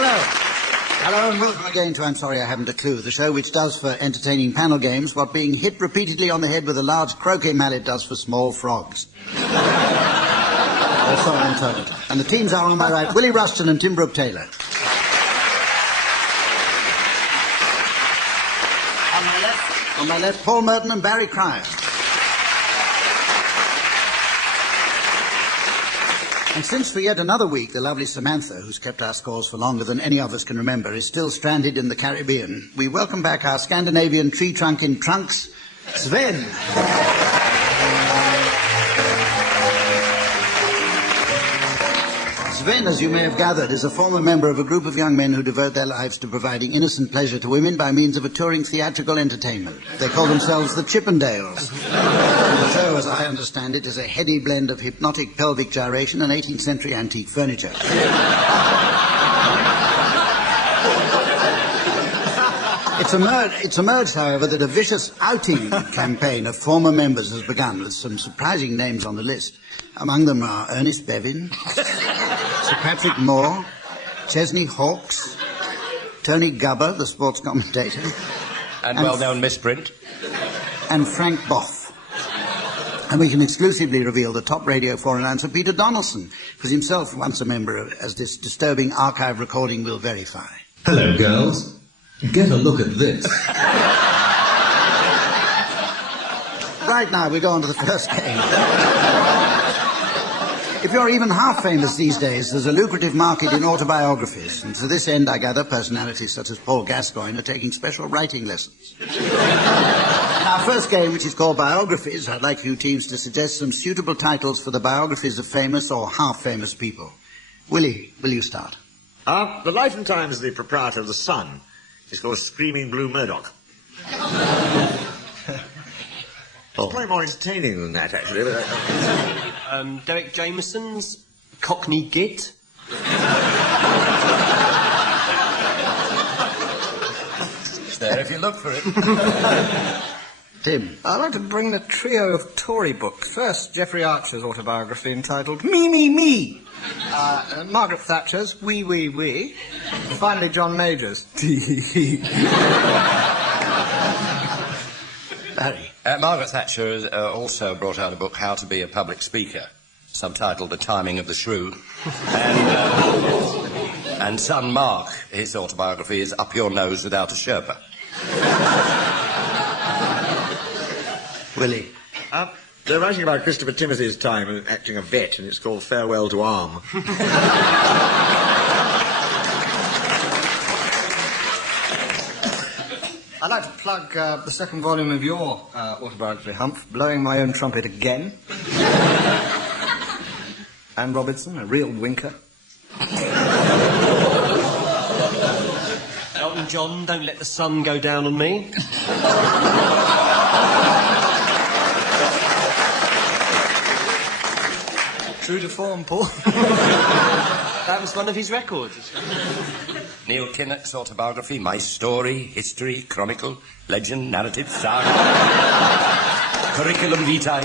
Hello and welcome again to I'm Sorry I Haven't a Clue, the show which does for entertaining panel games what being hit repeatedly on the head with a large croquet mallet does for small frogs. Also I'm told. And the teams are on my right, Willie Rushton and Tim Brooke-Taylor. On my left, Paul Merton and Barry Cryer. And since for yet another week, the lovely Samantha, who's kept our scores for longer than any of us can remember, is still stranded in the Caribbean, we welcome back our Scandinavian tree trunk in trunks, Sven. Sven, as you may have gathered, is a former member of a group of young men who devote their lives to providing innocent pleasure to women by means of a touring theatrical entertainment. They call themselves the Chippendales. The show, as I understand it, is a heady blend of hypnotic pelvic gyration and 18th century antique furniture. It's emerged, however, that a vicious outing campaign of former members has begun, with some surprising names on the list. Among them are Ernest Bevin, Sir Patrick Moore, Chesney Hawkes, Tony Gubber, the sports commentator, and well-known misprint, and Frank Boff. And we can exclusively reveal the top Radio 4 announcer, Peter Donaldson, was himself once a member, as this disturbing archive recording will verify. Hello, girls. Get a look at this. Right now, we go on to the first game. If you're even half famous these days, there's a lucrative market in autobiographies, and to this end, I gather, personalities such as Paul Gascoigne are taking special writing lessons. In our first game, which is called Biographies, I'd like you teams to suggest some suitable titles for the biographies of famous or half-famous people. Willie, will you start? The life and times of the proprietor of the Sun is called Screaming Blue Murdoch. It's probably more entertaining than that, actually. Derek Jameson's Cockney Git. It's there if you look for it. Tim. I'd like to bring the trio of Tory books. First, Geoffrey Archer's autobiography entitled Me, Me, Me. Margaret Thatcher's We, We, We. And finally, John Major's Barry. Margaret Thatcher has also brought out a book, How to Be a Public Speaker, subtitled The Timing of the Shrew. And son Mark, his autobiography is Up Your Nose Without a Sherpa. Willie. They're writing about Christopher Timothy's time acting a vet, and it's called Farewell to Arm. I'd like to plug the second volume of your autobiography, Humph, Blowing My Own Trumpet Again. Anne Robinson, A Real Winker. Elton John, Don't Let the Sun Go Down on Me. True to form, Paul. That was one of his records. Neil Kinnock's autobiography, My Story, History, Chronicle, Legend, Narrative, Saga, Curriculum Vitae.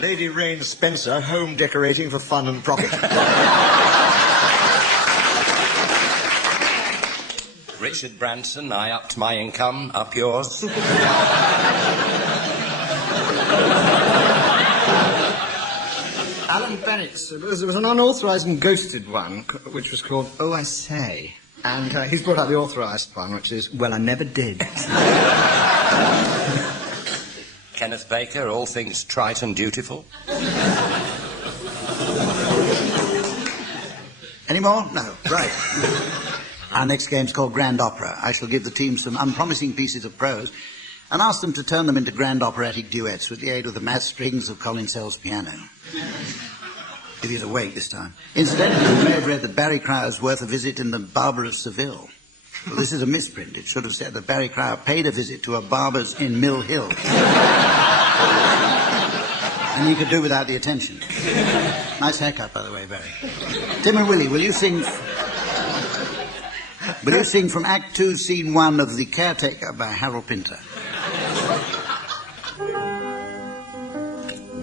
Lady Rain Spencer, Home Decorating for Fun and Profit. Richard Branson, I Upped My Income, Up Yours. Alan Bennett's, there was an unauthorised and ghosted one, which was called Oh, I Say. And he's brought out the authorised one, which is, Well, I Never Did. Kenneth Baker, All Things Trite and Dutiful. Any more? No. Right. Our next game's called Grand Opera. I shall give the team some unpromising pieces of prose and ask them to turn them into grand operatic duets with the aid of the mass strings of Colin Sell's piano. If he's awake this time. Incidentally, you may have read that Barry Cryer's worth a visit in the Barber of Seville. Well, this is a misprint. It should have said that Barry Cryer paid a visit to a barber's in Mill Hill. And he could do without the attention. Nice haircut, by the way, Barry. Tim and Willie, will you sing from Act 2, Scene 1 of The Caretaker by Harold Pinter?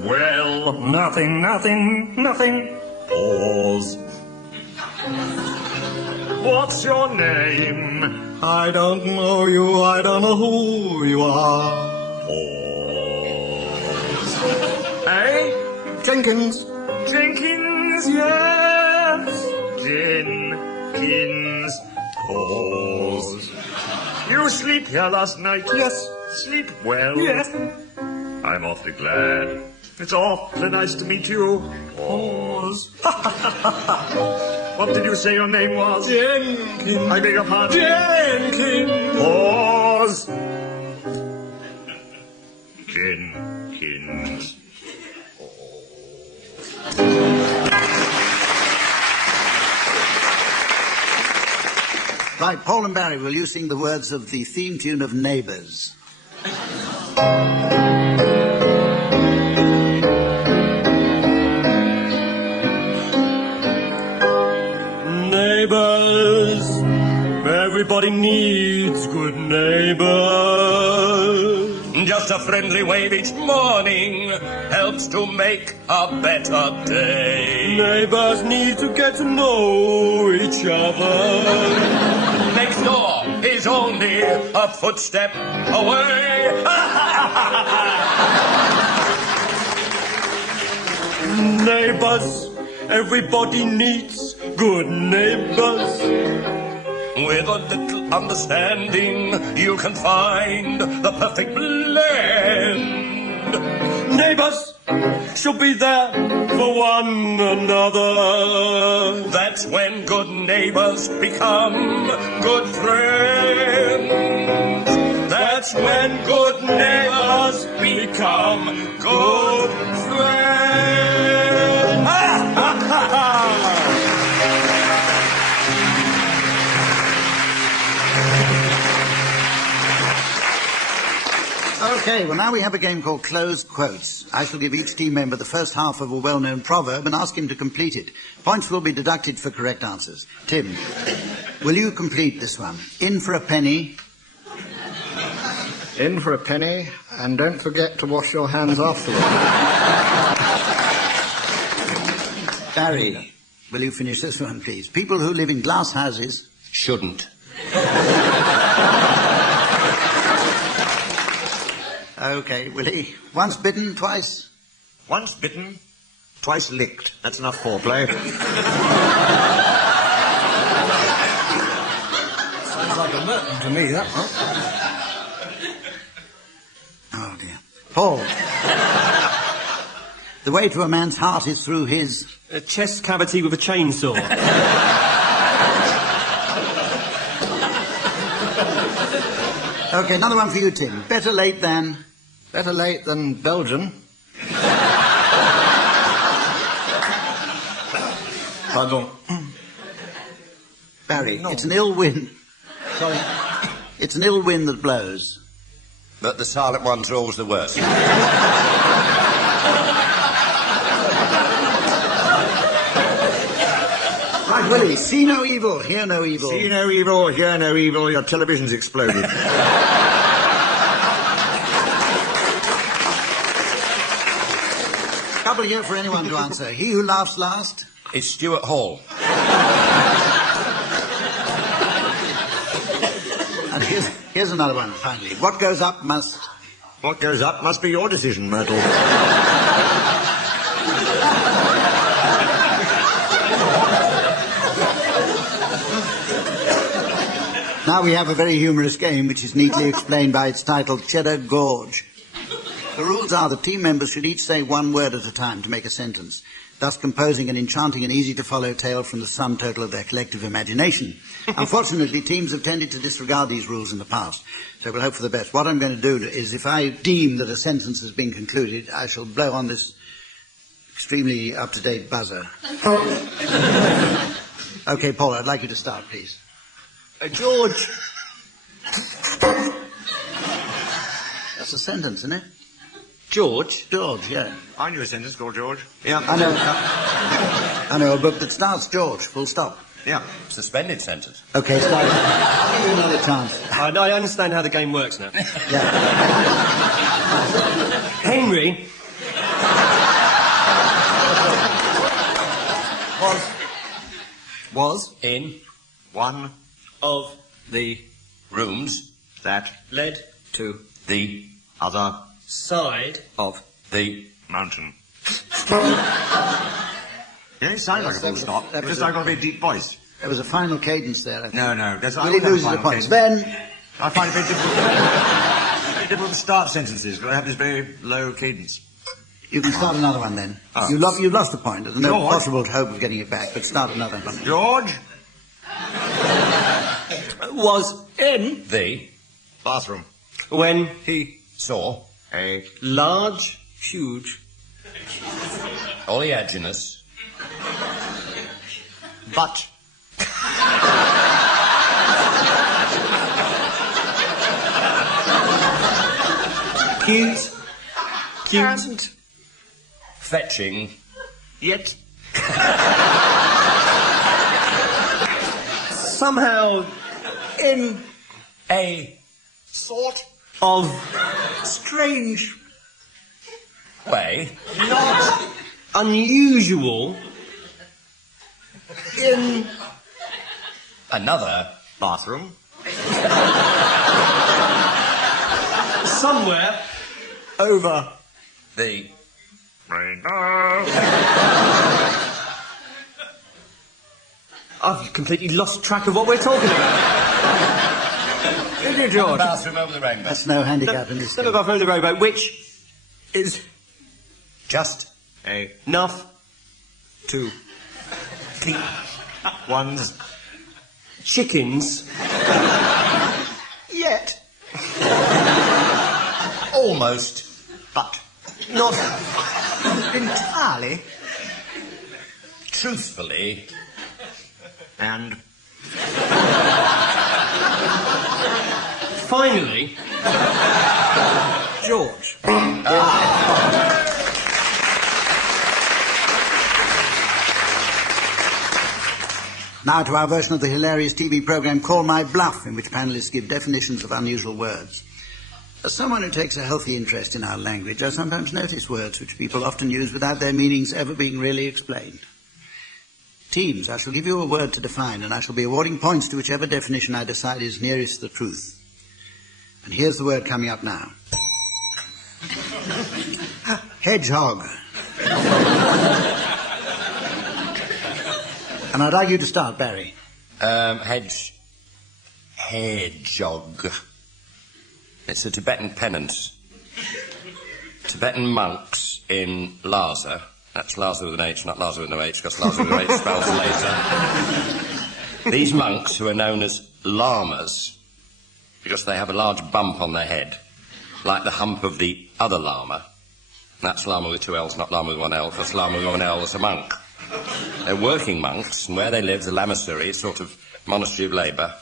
Well, nothing. Pause. What's your name? I don't know you, I don't know who you are. Eh? Jenkins. Jenkins, yes. Jenkins. Pause. You sleep here last night? Yes. Sleep well? Yes. I'm awfully glad. It's awfully nice to meet you. Pause. What did you say your name was? Jenkins. I beg your pardon? Jenkins. Pause. Jenkins. Right, Paul and Barry, will you sing the words of the theme tune of Neighbours? Neighbours, everybody needs good neighbours. Just a friendly wave each morning helps to make a better day. Neighbours need to get to know each other. Next door is only a footstep away. Neighbours, everybody needs good neighbours. With a little understanding, you can find the perfect blend. Neighbours should be there for one another. That's when good neighbors become good friends. That's when good neighbors become good friends. Ha, ha, ha, ha. Okay, well now we have a game called Closed Quotes. I shall give each team member the first half of a well-known proverb and ask him to complete it. Points will be deducted for correct answers. Tim, will you complete this one? In for a penny. In for a penny, and don't forget to wash your hands afterwards. Barry, will you finish this one, please? People who live in glass houses Shouldn't. Okay, Willie. Once bitten, twice. Once bitten, twice licked. That's enough foreplay. Sounds like a Merton to me, that one. Oh, dear. Paul. The way to a man's heart is through his... A chest cavity with a chainsaw. Okay, another one for you, Tim. Better late than... Better late than Belgian. Pardon. Barry, No. it's an ill wind. Sorry. It's an ill wind that blows. But the silent ones are always the worst. Right, Willie, see no evil, hear no evil. See no evil, hear no evil, your television's exploded. Couple here for anyone to answer. He who laughs last. It's Stuart Hall. And here's another one, finally. What goes up must... What goes up must be your decision, Myrtle. Now we have a very humorous game which is neatly explained by its title, Cheddar Gorge. The rules are that team members should each say one word at a time to make a sentence, thus composing an enchanting and easy-to-follow tale from the sum total of their collective imagination. Unfortunately, teams have tended to disregard these rules in the past, so we'll hope for the best. What I'm going to do is, if I deem that a sentence has been concluded, I shall blow on this extremely up-to-date buzzer. Okay, Paul, I'd like you to start, please. George. That's a sentence, isn't it? George? George, yeah. I knew a sentence called George. I know. I know a book that starts George, full stop. Yeah. Suspended sentence. Okay, start. Give you another chance. I understand how the game works now. Yeah. Henry Was In One of the rooms that led to the other side of the Mountain. Yeah, it sounds like a full stop. that was Just a- I've got a very deep voice. There was a final cadence there, I think. No, that's I Willie always have a loses a final point. cadence. Sven, I find it very difficult. Very difficult to start sentences because I have this very low cadence. you can start another one then. Oh. You've lost a point. There's no George? possible hope of getting it back, but start another one. George? was in the Bathroom. when he saw A large, huge, oleaginous butt. cute, And fetching yet somehow in a sort of Strange. way not unusual in another bathroom. somewhere over the Rainbow. I've completely lost track of what we're talking about. Did you, George? bathroom over the rainbow. That's no handicap in this Step game. above the rowboat, which is Just A enough to keep one's chickens Yet. almost butt. not entirely truthfully And finally George. Now to our version of the hilarious TV programme Call My Bluff, in which panellists give definitions of unusual words. As someone who takes a healthy interest in our language, I sometimes notice words which people often use without their meanings ever being really explained. Teams, I shall give you a word to define, and I shall be awarding points to whichever definition I decide is nearest the truth. And here's the word coming up now. Hedgehog. And I'd like you to start, Barry. hedgehog. It's a Tibetan penance. Tibetan monks in Lhasa, that's Lhasa with an H, not Lhasa with no H, because Lhasa with an H spells laser. These monks, who are known as lamas, because they have a large bump on their head, like the hump of the other lama. That's lama with two L's, not lama with one L, because lama with one L is a monk. They're working monks, and where they live, the lamasery, a sort of monastery of labour,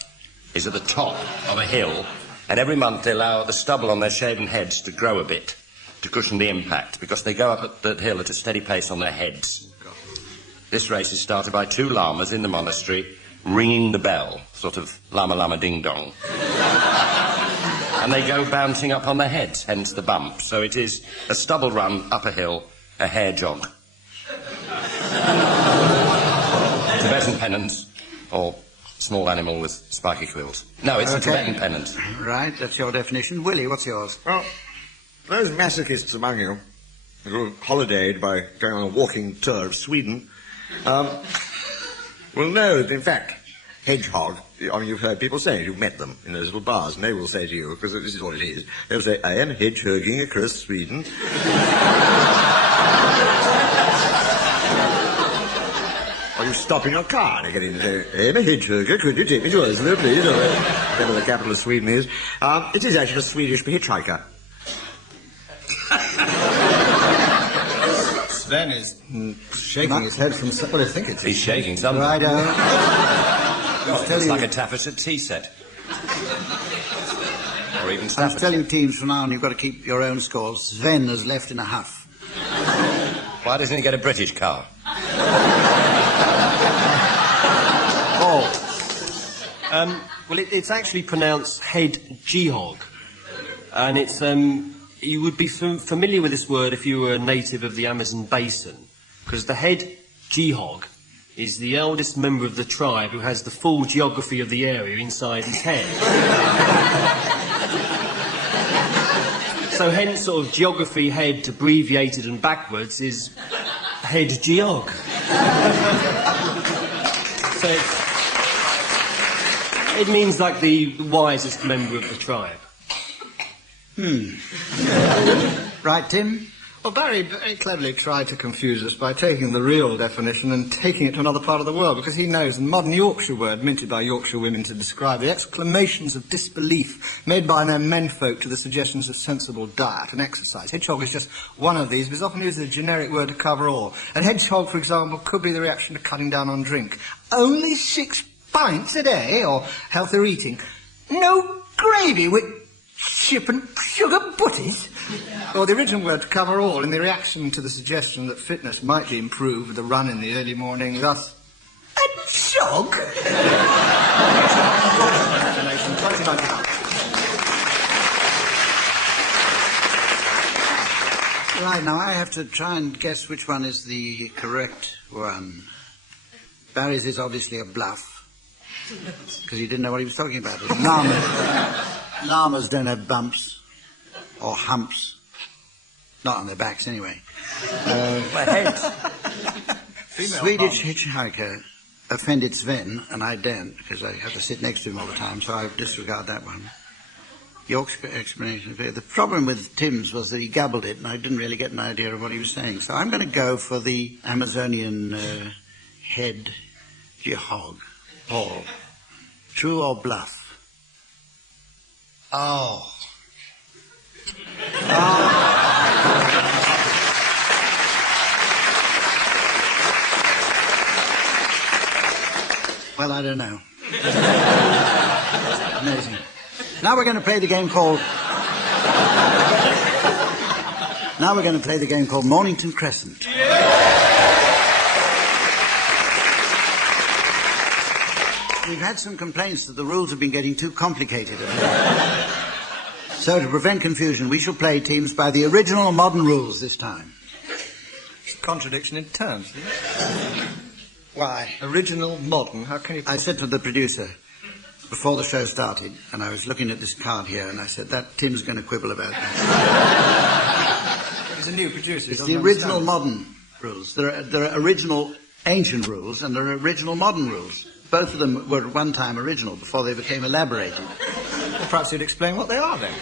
is at the top of a hill, and every month they allow the stubble on their shaven heads to grow a bit, to cushion the impact, because they go up that hill at a steady pace on their heads. This race is started by two lamas in the monastery ringing the bell, sort of lama lama ding dong. And they go bouncing up on their heads, hence the bump. So it is a stubble run up a hill, a hare jog. Tibetan penance, or small animal with spiky quills. No, it's a Tibetan penance. Right, that's your definition. Willie, what's yours? Well, those masochists among you who holidayed by going on a walking tour of Sweden will know that, in fact, hedgehog, I mean, you've heard people say it, you've met them in those little bars, and they will say to you, because this is what it is, they'll say, I am hedgehogging across Sweden. Or you stop in your car and you get in and say, I am a hedgehogger, could you take me to Oslo, please? Or whatever the capital of Sweden is. It is actually a Swedish hitchhiker. Sven is shaking his head from... Well, I think it's... He's shaking something. Righto. It's like a taffeta tea set. Or even I'll Stafford. tell you teams from now on, you've got to keep your own scores. Sven has left in a huff. Why doesn't he get a British car? Well, it's actually pronounced hedgehog. And it's... you would be familiar with this word if you were a native of the Amazon basin, because the hedgehog is the eldest member of the tribe who has the full geography of the area inside his head. So hence sort of geography head abbreviated and backwards is head geog. So it means like the wisest member of the tribe. Right, Tim? Well, Barry very cleverly tried to confuse us by taking the real definition and taking it to another part of the world, because he knows the modern Yorkshire word minted by Yorkshire women to describe the exclamations of disbelief made by their menfolk to the suggestions of sensible diet and exercise. Hedgehog is just one of these, but is often used as a generic word to cover all. And hedgehog, for example, could be the reaction to cutting down on drink. Only 6 pints a day, or healthier eating. No gravy with chip and sugar butties. Or the original word to cover all in the reaction to the suggestion that fitness might be improved with a run in the early morning, thus, a jog? Congratulations, 29 pounds. Right, now I have to try and guess which one is the correct one. Barry's is obviously a bluff, because he didn't know what he was talking about. Llamas don't have bumps or humps. Not on their backs, anyway. Heads. Swedish hitchhiker offended Sven, and I don't, because I have to sit next to him all the time, so I disregard that one. York's explanation. The problem with Tim's was that he gabbled it, and I didn't really get an idea of what he was saying. So I'm going to go for the Amazonian head hedgehog. Paul. True or bluff? Oh. Well, I don't know. Amazing. Now we're going to play the game called... Mornington Crescent. We've had some complaints that the rules have been getting too complicated. So to prevent confusion, we shall play teams by the original modern rules this time. It's a contradiction in terms, isn't it? Why? Original, modern, how can you... I said to the producer before the show started, and I was looking at this card here, and I said, that Tim's going to quibble about that. He's a new producer. It's the original modern rules. There are original ancient rules, and there are original modern rules. Both of them were at one time original before they became elaborated. Well, perhaps you'd explain what they are, then.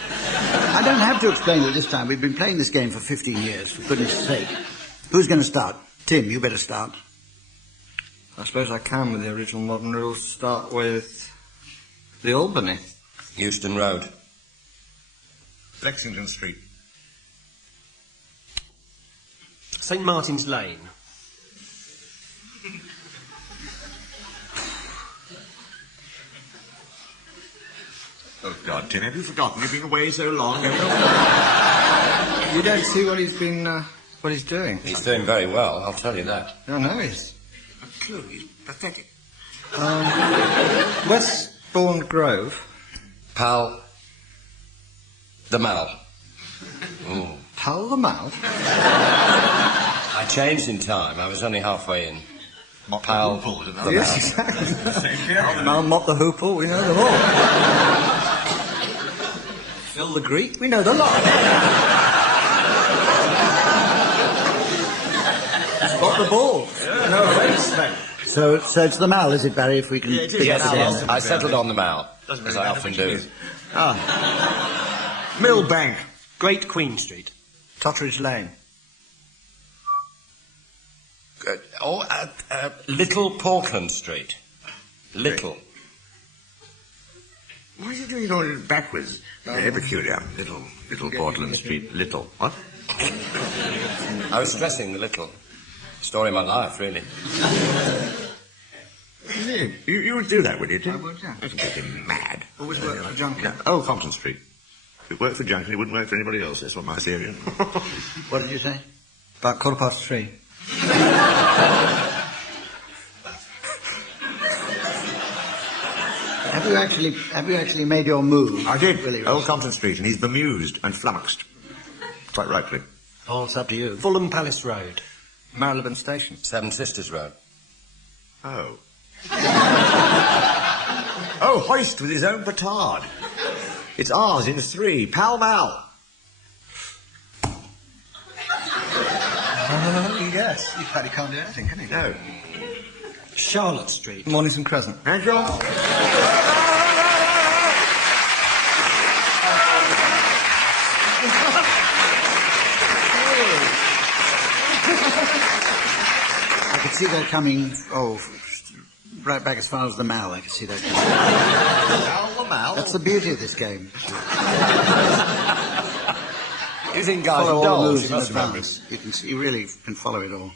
I don't have to explain it this time. We've been playing this game for 15 years, for goodness sake. Who's going to start? Tim, you better start. I suppose I can, with the original modern rules, start with the Albany. Euston Road. Lexington Street. St Martin's Lane. Oh, God, Tim, have you forgotten? You've been away so long. You don't see what he's been, what he's doing. He's doing very well, I'll tell you that. No, no, he's... A clue, he's pathetic. Westbourne Grove. Pal the Mal. Ooh. Pal the Mal? I changed in time. I was only halfway in. Pal the Mal. Yes, exactly. Pal the Mal, Mott the Hoople, we know them all. Phil the Greek, we know the lot. Spot the ball. No offence, mate. So it's the Mal, is it, Barry, if we can... it is. pick Yes, that yes. up? I settled on the Mal, Doesn't as really I matter often which it do. is. Millbank. Great Queen Street. Totteridge Lane. Little Portland Street. Little. Why are you doing it all backwards? Very peculiar. Little Portland Street. Little. What? I was stressing the little. Story of my life, really. You would do that, would you, Tim? I would, yeah. That'd get him mad. Always worked for Junkin. Yeah. Oh, Compton Street. If it worked for Junkin, it wouldn't work for anybody else. That's what my theory is. What did you say? About 3:15. Have you actually made your move? I did. Willie Old Rushton? Compton Street, and he's bemused and flummoxed. Quite rightly. Oh, it's up to you. Fulham Palace Road. Marylebone Station. Seven Sisters Road. Oh. Oh, hoist with his own petard. It's ours in 3, pall-mall. Yes, he probably can't do anything, can he? No. Charlotte Street. Mornington Crescent. And John? I could see that coming, right back as far as the Mall. I could see that coming. Mal. That's the beauty of this game. Using guys Follow and all the dolls, moves you in must remember. advance. You really can follow it all.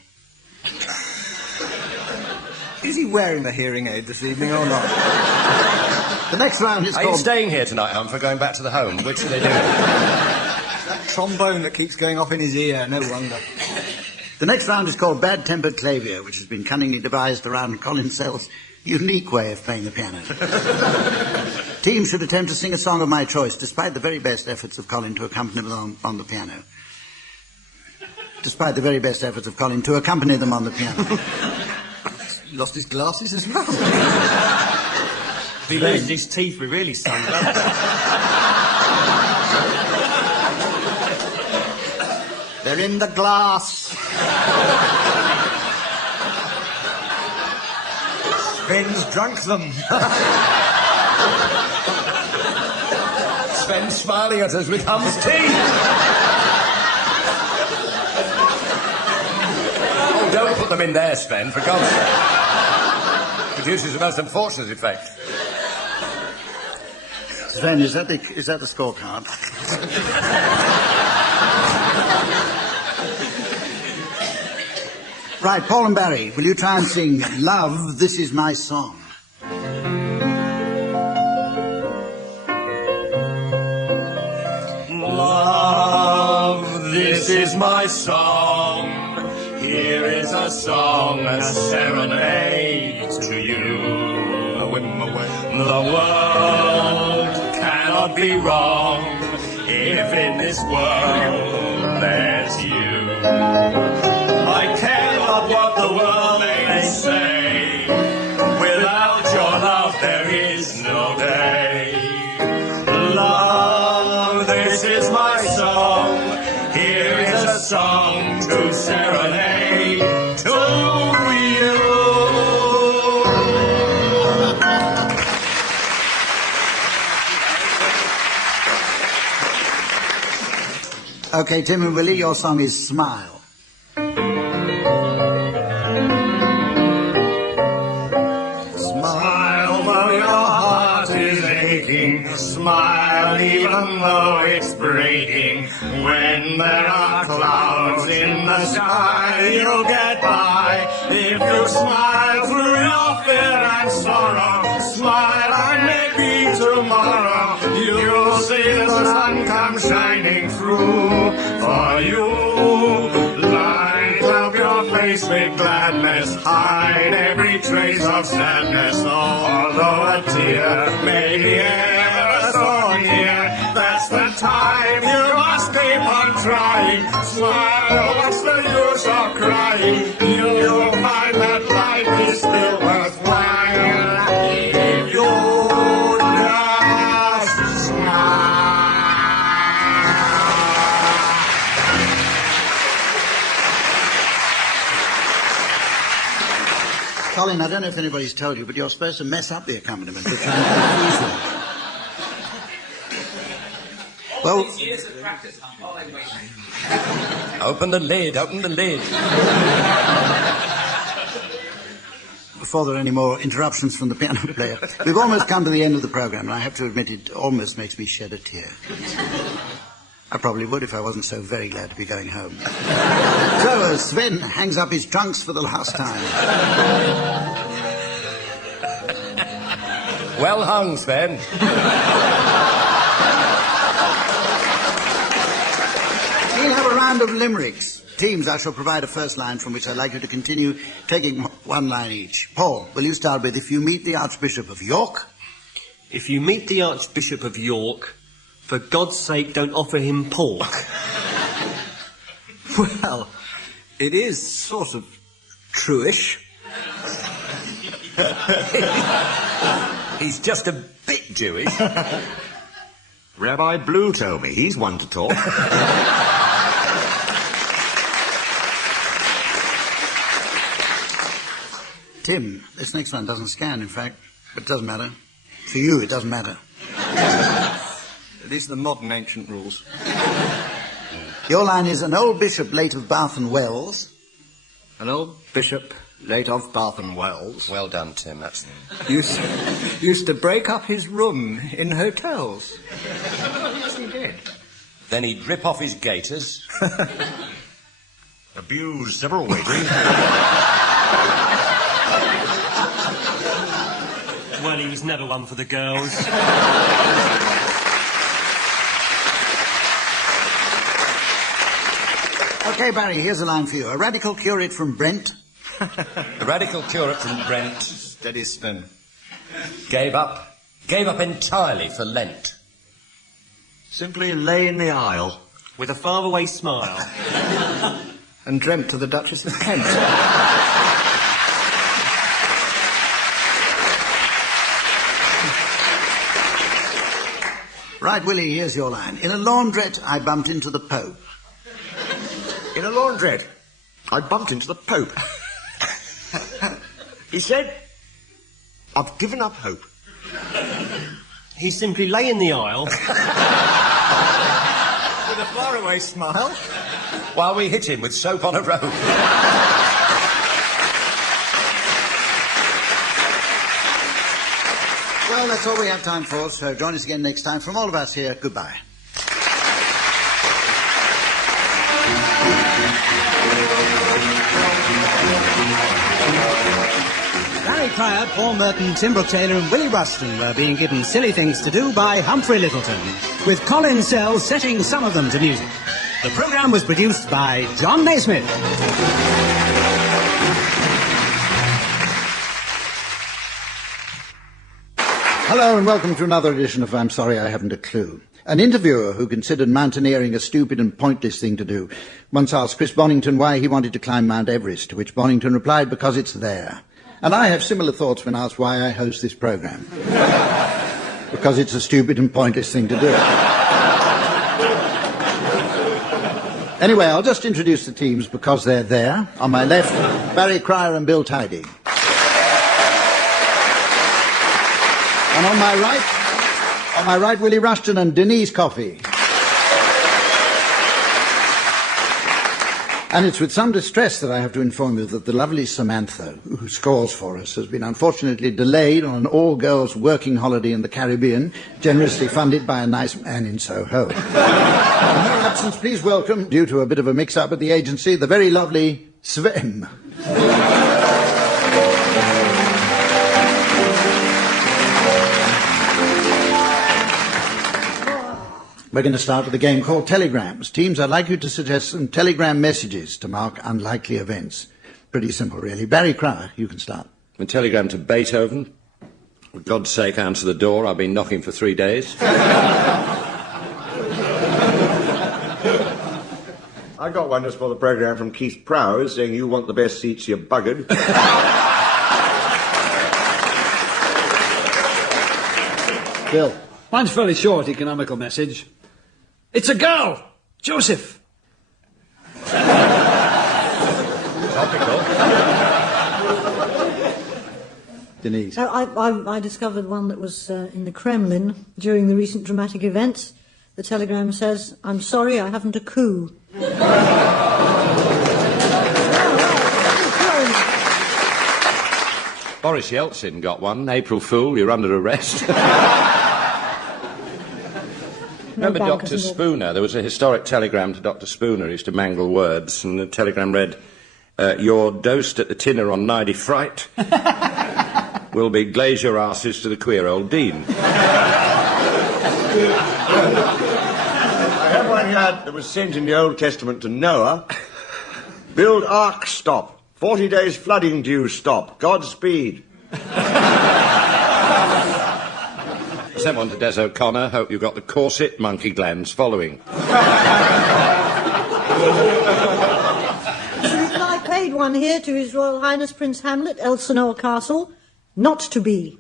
Is he wearing the hearing aid this evening or not? The next round is Are you called... staying here tonight, Humphrey, going back to the home? Which are they doing? That trombone that keeps going off in his ear, no wonder. The next round is called Bad-Tempered Clavier, which has been cunningly devised around Colin Sell's unique way of playing the piano. Teams should attempt to sing a song of my choice, despite the very best efforts of Colin to accompany them on the piano. Despite the very best efforts of Colin to accompany them on the piano. Lost his glasses as well. If he loses his teeth, we really sung up. They're in the glass. Sven's drunk them. Sven smiling at us with Hump's teeth. Oh, don't put them in there, Sven, for God's sake. Produces a most unfortunate effect. Sven, is that the scorecard? Right, Paul and Barry, will you try and sing Love, This Is My Song? Love, this is my song. Here is a song, a serenade to you. The world cannot be wrong if in this world there's you. I care not what the world may say. Without your love there is no day. Love, this is my song. Here is a song to serenade to you. Okay, Tim and Willie, your song is Smile. Smile though your heart is aching. Smile even though it's breaking. When there are clouds in the sky, you'll get by. If you smile through your fear and sorrow, smile and maybe tomorrow you'll see the sun come shining through for you. Light up your face with gladness, hide every trace of sadness. Although a tear may be ever so near, that's the time you must keep on trying. Smile, what's the use of crying? You'll find that life is still worthwhile if you just Colin, I don't know if anybody's told you, but you're supposed to mess up the accompaniment to try and confuse them. Well, Years of practice. Open the lid, open the lid. before there are any more interruptions from the piano player, we've almost come to the end of the programme, and I have to admit it almost makes me shed a tear. I probably would if I wasn't so very glad to be going home. So, Sven hangs up his trunks for the last time. Well hung, Sven. We'll have a round of limericks. Teams, I shall provide a first line from which I'd like you to continue taking one line each. Paul, will you start with, if you meet the Archbishop of York? If you meet the Archbishop of York, for God's sake, don't offer him pork. Well, it is sort of true-ish. He's just a bit Jewish. Rabbi Blue told me. He's one to talk. Tim, this next one doesn't scan, in fact. But it doesn't matter. For you, it doesn't matter. These are the modern ancient rules. Your line is, an old bishop late of Bath and Wells. An old bishop, late of Bath and Wells, Well done, Tim. That's used to break up his room in hotels. Yes, he did. Then he'd rip off his gaiters. Abused several waiters. Well, he was never one for the girls. OK, Barry, here's a line for you. A radical curate from Brent. The radical curate from Brent Steady spin. gave up entirely for Lent. Simply lay in the aisle. With a faraway smile. And dreamt of the Duchess of Kent. Right, Willie, here's your line. In a laundrette, I bumped into the Pope. In a laundrette, I bumped into the Pope. He said, I've given up hope. He simply lay in the aisle. With a faraway smile. While we hit him with soap on a rope. Well, that's all we have time for, so join us again next time. From all of us here, goodbye. Barry Cryer, Paul Merton, Tim Brooke-Taylor and Willie Rushton were being given silly things to do by Humphrey Lyttelton, with Colin Sells setting some of them to music. The programme was produced by John Naismith. Hello and welcome to another edition of I'm Sorry I Haven't a Clue. An interviewer who considered mountaineering a stupid and pointless thing to do once asked Chris Bonington why he wanted to climb Mount Everest, to which Bonington replied, because it's there. And I have similar thoughts when asked why I host this programme. Because it's a stupid and pointless thing to do. Anyway, I'll just introduce the teams because they're there. On my left, Barry Cryer and Bill Tidy. And on my right, Willie Rushton and Denise Coffey. And it's with some distress that I have to inform you that the lovely Samantha, who scores for us, has been unfortunately delayed on an all-girls working holiday in the Caribbean, generously funded by a nice man in Soho. In her absence, please welcome, due to a bit of a mix-up at the agency, the very lovely Sven. We're going to start with a game called Telegrams. Teams, I'd like you to suggest some telegram messages to mark unlikely events. Pretty simple, really. Barry Cryer, you can start. A telegram to Beethoven. For God's sake, answer the door. I've been knocking for 3 days. I got one just for the programme from Keith Prowse saying you want the best seats, you're buggered. Bill. Mine's fairly short, economical message. It's a girl! Joseph! Topical. Denise. I discovered one that was in the Kremlin during the recent dramatic events. The telegram says, I'm sorry, I haven't a coup. Boris Yeltsin got one. April Fool, you're under arrest. Remember Dr. Spooner? There was a historic telegram to Dr. Spooner who used to mangle words, and the telegram read, you're dosed at the tinner on Nidy Fright. Will be glaze your asses to the queer old dean. I have one here that was sent in the Old Testament to Noah. Build ark stop. 40 days flooding due stop. Godspeed. Sent one to Des O'Connor. Hope you got the corset monkey glands following. I paid one here to His Royal Highness Prince Hamlet, Elsinore Castle. not to be.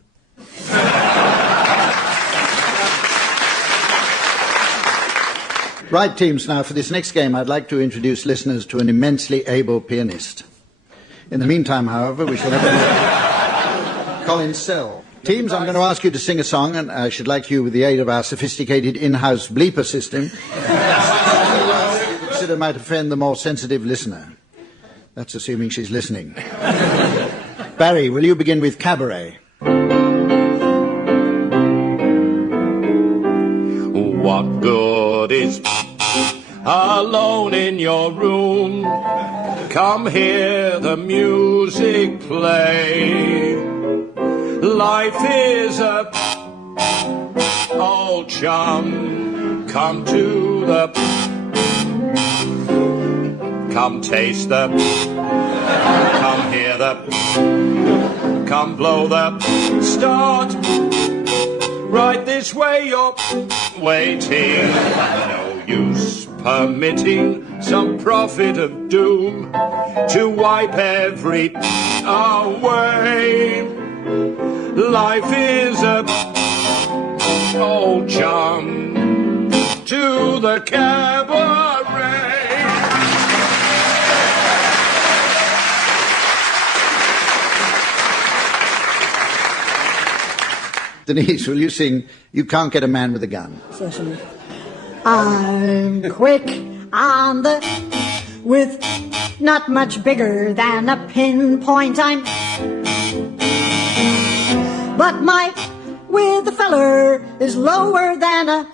Right, teams, now for this next game I'd like to introduce listeners to an immensely able pianist. In the meantime, however, we shall have Colin Sell. Teams, I'm going to ask you to sing a song, and I should like you, with the aid of our sophisticated in-house bleeper system, consider might offend the more sensitive listener. That's assuming she's listening. Barry, will you begin with Cabaret? What good is alone in your room? Come hear the music play. Life is a old chum. Come to the, come taste the, come hear the, come blow the, start. Right this way you're waiting. No use permitting some prophet of doom to wipe every away. Life is a old chum to the cabaret. Denise, will you sing You Can't Get a Man with a Gun? Certainly. I'm quick on the, with not much bigger than a pinpoint. But my with a feller is lower than a,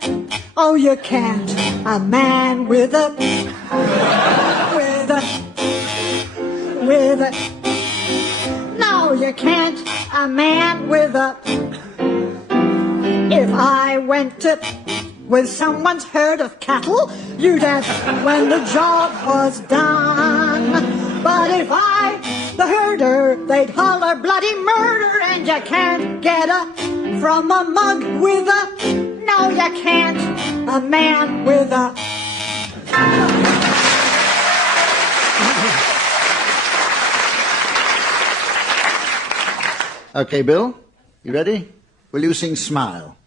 oh, you can't, a man with a, no, you can't, a man with a, if I went to with someone's herd of cattle, you'd ask when the job was done. But if I, the herder, they'd holler bloody murder, and you can't get a from a mug with a, no, you can't, a man with a. Okay, Bill, you ready? Will you sing Smile?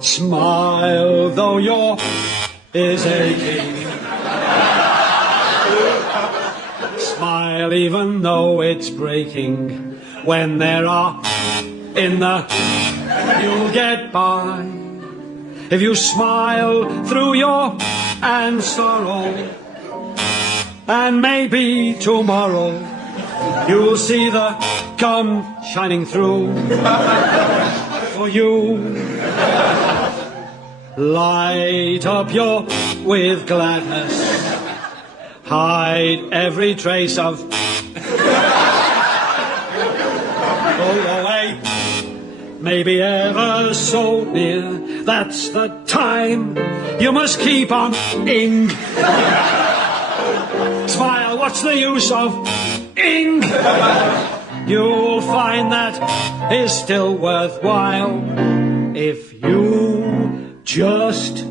Smile, though your is aching. Smile, even though it's breaking. When there are in the, you'll get by. If you smile through your and sorrow, and maybe tomorrow you'll see the gun shining through for you. Light up your with gladness, hide every trace of go away, maybe ever so near. That's the time you must keep on ing. Smile, what's the use of ing? You'll find that is still worthwhile if you just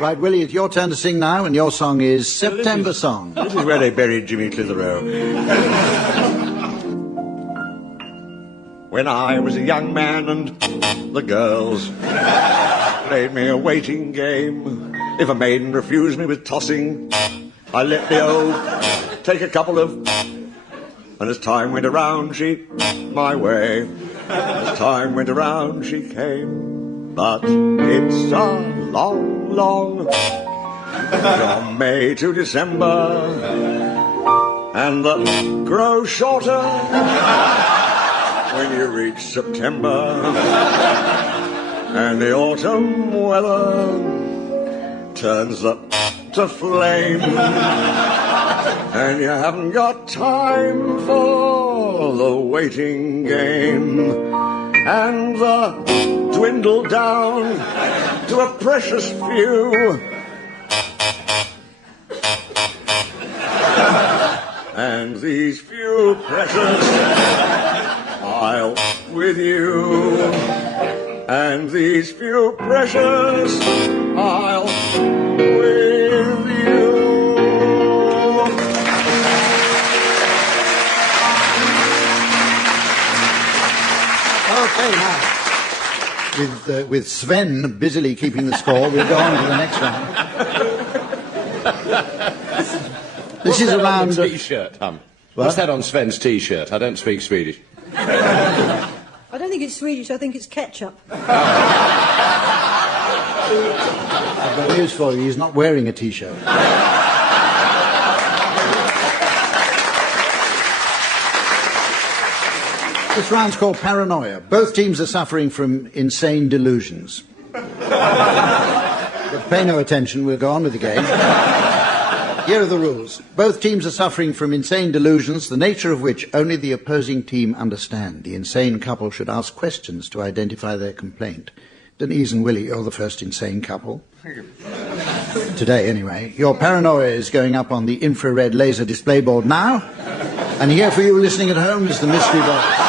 Right, Willie, it's your turn to sing now, and your song is September Song. This is where they buried Jimmy Clitheroe. When I was a young man and the girls played me a waiting game. If a maiden refused me with tossing, I let the old take a couple of, and as time went around she my way. As time went around she came, but it's a long, long from May to December, and the grows shorter when you reach September, and the autumn weather turns up to flame, and you haven't got time for the waiting game, and the dwindle down to a precious few, and these few precious I'll with you, and these few precious I'll with you. Okay, now, with Sven busily keeping the score, we'll go on to the next round. This is a round of... T-shirt, Hum. What? What's that on Sven's T-shirt? I don't speak Swedish. I don't think it's Swedish, I think it's ketchup. I've got news for you, he's not wearing a T-shirt. This round's called Paranoia. Both teams are suffering from insane delusions. But pay no attention, we'll go on with the game. Here are the rules. Both teams are suffering from insane delusions, the nature of which only the opposing team understand. The insane couple should ask questions to identify their complaint. Denise and Willie, you're the first insane couple. Today, anyway. Your paranoia is going up on the infrared laser display board now. And here for you listening at home is the mystery box.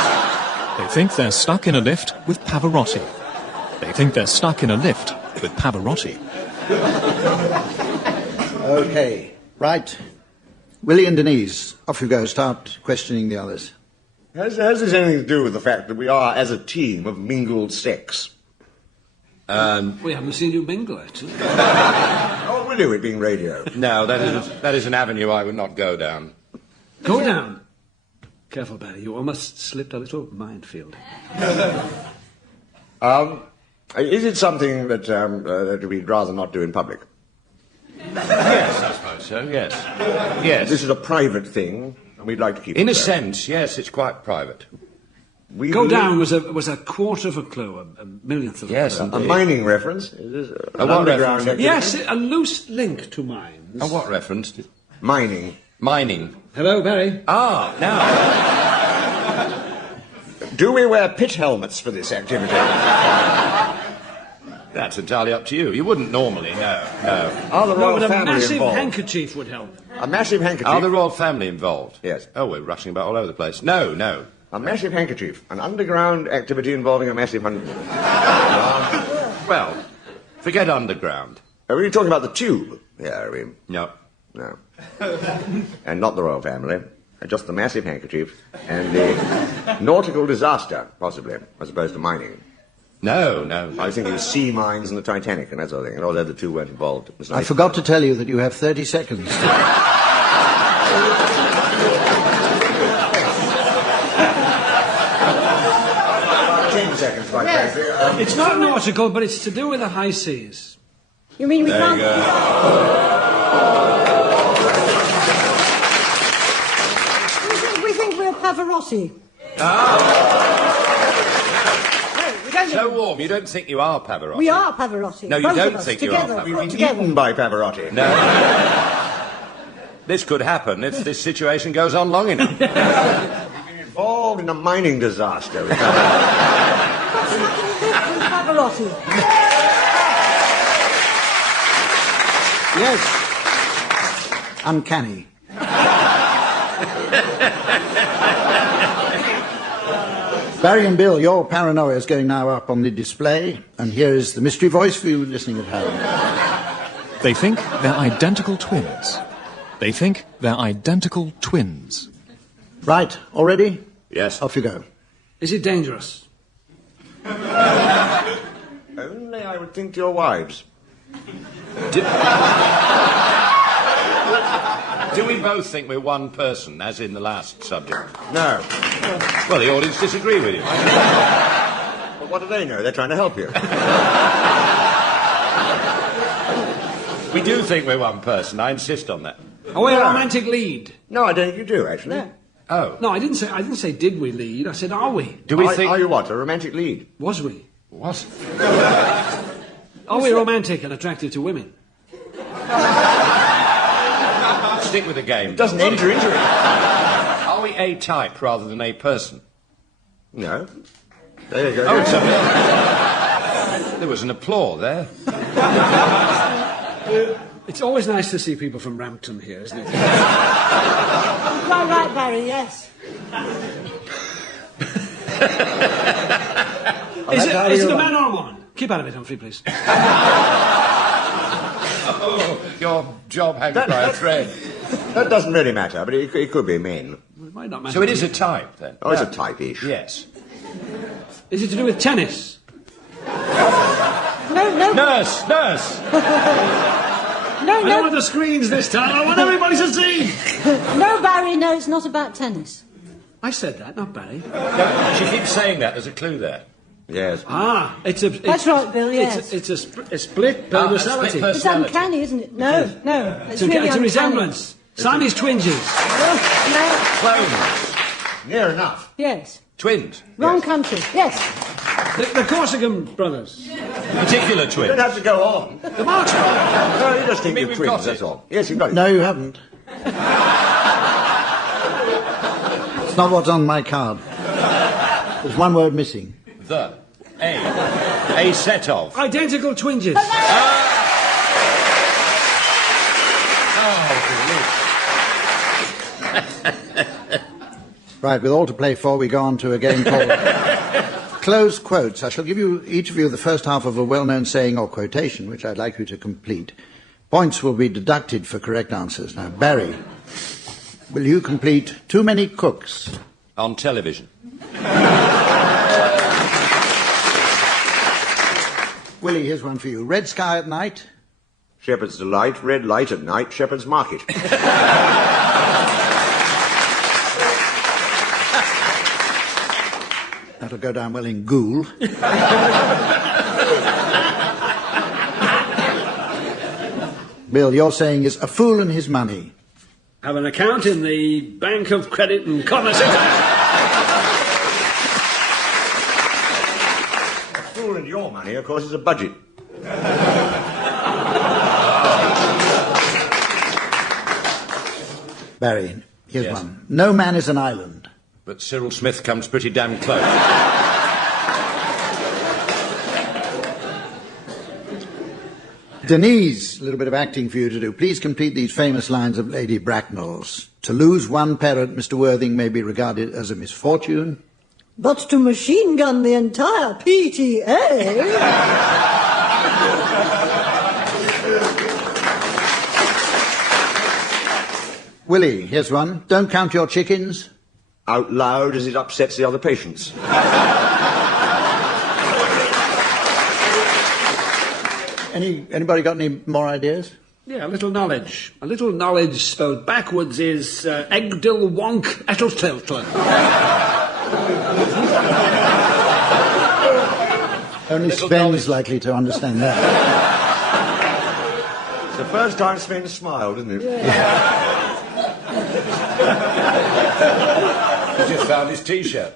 They think they're stuck in a lift with Pavarotti. They think they're stuck in a lift with Pavarotti. Okay, right. Willie and Denise, off you go. Start questioning the others. Has this anything to do with the fact that we are, as a team, of mingled sex? We haven't seen you mingle, actually. Oh, will you, it being radio? No, that is an avenue I would not go down. Go down. Careful, Barry, you almost slipped a little minefield. Is it something that we'd rather not do in public? Yes, I suppose so, yes. Yes. This is a private thing, and we'd like to keep it In a there. sense, yes, it's quite private. Go down was a quarter of a clue, a millionth of a Yes, clue. A mining reference? Is this an what underground reference? activity? Yes, a loose link to mines. And what reference? Mining. Mining. Hello, Barry. Ah, now. Do we wear pit helmets for this activity? That's entirely up to you. You wouldn't normally, no. Are the No, royal but a family massive involved? handkerchief would help. A massive handkerchief? Are the royal family involved? Yes. Oh, we're rushing about all over the place. No. A massive handkerchief. An underground activity involving a massive handkerchief. Well, forget underground. Are we talking about the tube? Yeah, are we? No. No. And not the royal family. Just the massive handkerchief and the nautical disaster, possibly, as opposed to mining. No. I was thinking of sea mines and the Titanic and that sort of thing, and although the two weren't involved, it was nice. I forgot to tell you that you have 30 seconds. 10 seconds, quite frankly. It's not nautical, but it's to do with the high seas. You mean we can't... We think we're Pavarotti. So warm, you don't think you are Pavarotti? We are Pavarotti. No, you both don't of us, think you are together, Pavarotti. We've been together. eaten by Pavarotti. No. This could happen if this situation goes on long enough. We've been involved in a mining disaster. Pavarotti. Yes. Uncanny. Barry and Bill, your paranoia is going now up on the display, and here is the mystery voice for you listening at home. They think they're identical twins. They think they're identical twins. Right, all ready? Yes. Off you go. Is it dangerous? Only I would think to your wives. Do we both think we're one person, as in the last subject? No. Well, the audience disagree with you. But what do they know? They're trying to help you. We do think we're one person. I insist on that. Are we a romantic lead? No, I don't think you do, actually. No. Oh. No, I didn't say did we lead. I said are we? Do we Are think... you what, a romantic lead? Was we? What? Are we romantic and attractive to women? Stick with the game. Doesn't enter into it. Are we a type rather than a person? No. There you go. Oh, so there was an applause there. It's always nice to see people from Rampton here, isn't it? Quite right, Barry, yes. Is it a man or a woman? Keep out of it, Humphrey, please. Oh, your job hangs by a thread. That doesn't really matter, but it could be men. It might not matter. So it is a type, then? Oh, it's a type-ish. Yes. Is it to do with tennis? No. Nurse! No. I don't want the screens this time. I want everybody to see. No, Barry, no, it's not about tennis. I said that, not Barry. She keeps saying that. There's a clue there. Yes. That's right, Bill, yes. It's a split personality. It's uncanny, isn't it? No. It's really a uncanny. resemblance. Siamese twinges. No. Clones. Near enough. Yes. Twins. Wrong country. Yes. The Corsican brothers. Particular You twins. don't have to go on. The Marchman. No, you just think mean you're we've twins, got that's it? all. Yes, you've got it. No, you haven't. It's not what's on my card. There's one word missing. The. A set of. Identical twinges. Right, with all to play for, we go on to a game called Close Quotes. I shall give you, each of you, the first half of a well-known saying or quotation, which I'd like you to complete. Points will be deducted for correct answers. Now, Barry, will you complete Too Many Cooks? On television. Willie, here's one for you. Red Sky at Night? Shepherd's Delight, red light at night, Shepherd's Market. That'll go down well in Ghoul. Bill, your saying is a fool and his money. Have an account in the Bank of Credit and Commerce. A fool and your money, of course, is a budget. Barry, here's Yes. one. No man is an island. But Cyril Smith comes pretty damn close. Denise, a little bit of acting for you to do. Please complete these famous lines of Lady Bracknell's. To lose one parrot, Mr. Worthing, may be regarded as a misfortune. But to machine gun the entire PTA... Willie, here's one. Don't count your chickens. Out loud as it upsets the other patients. Anybody got any more ideas? Yeah, a little knowledge. A little knowledge spelled backwards is Egdil Wonk Ettelteltler. Only Sven's likely to understand that. It's the first time Sven smiled, isn't it? He just found his T-shirt.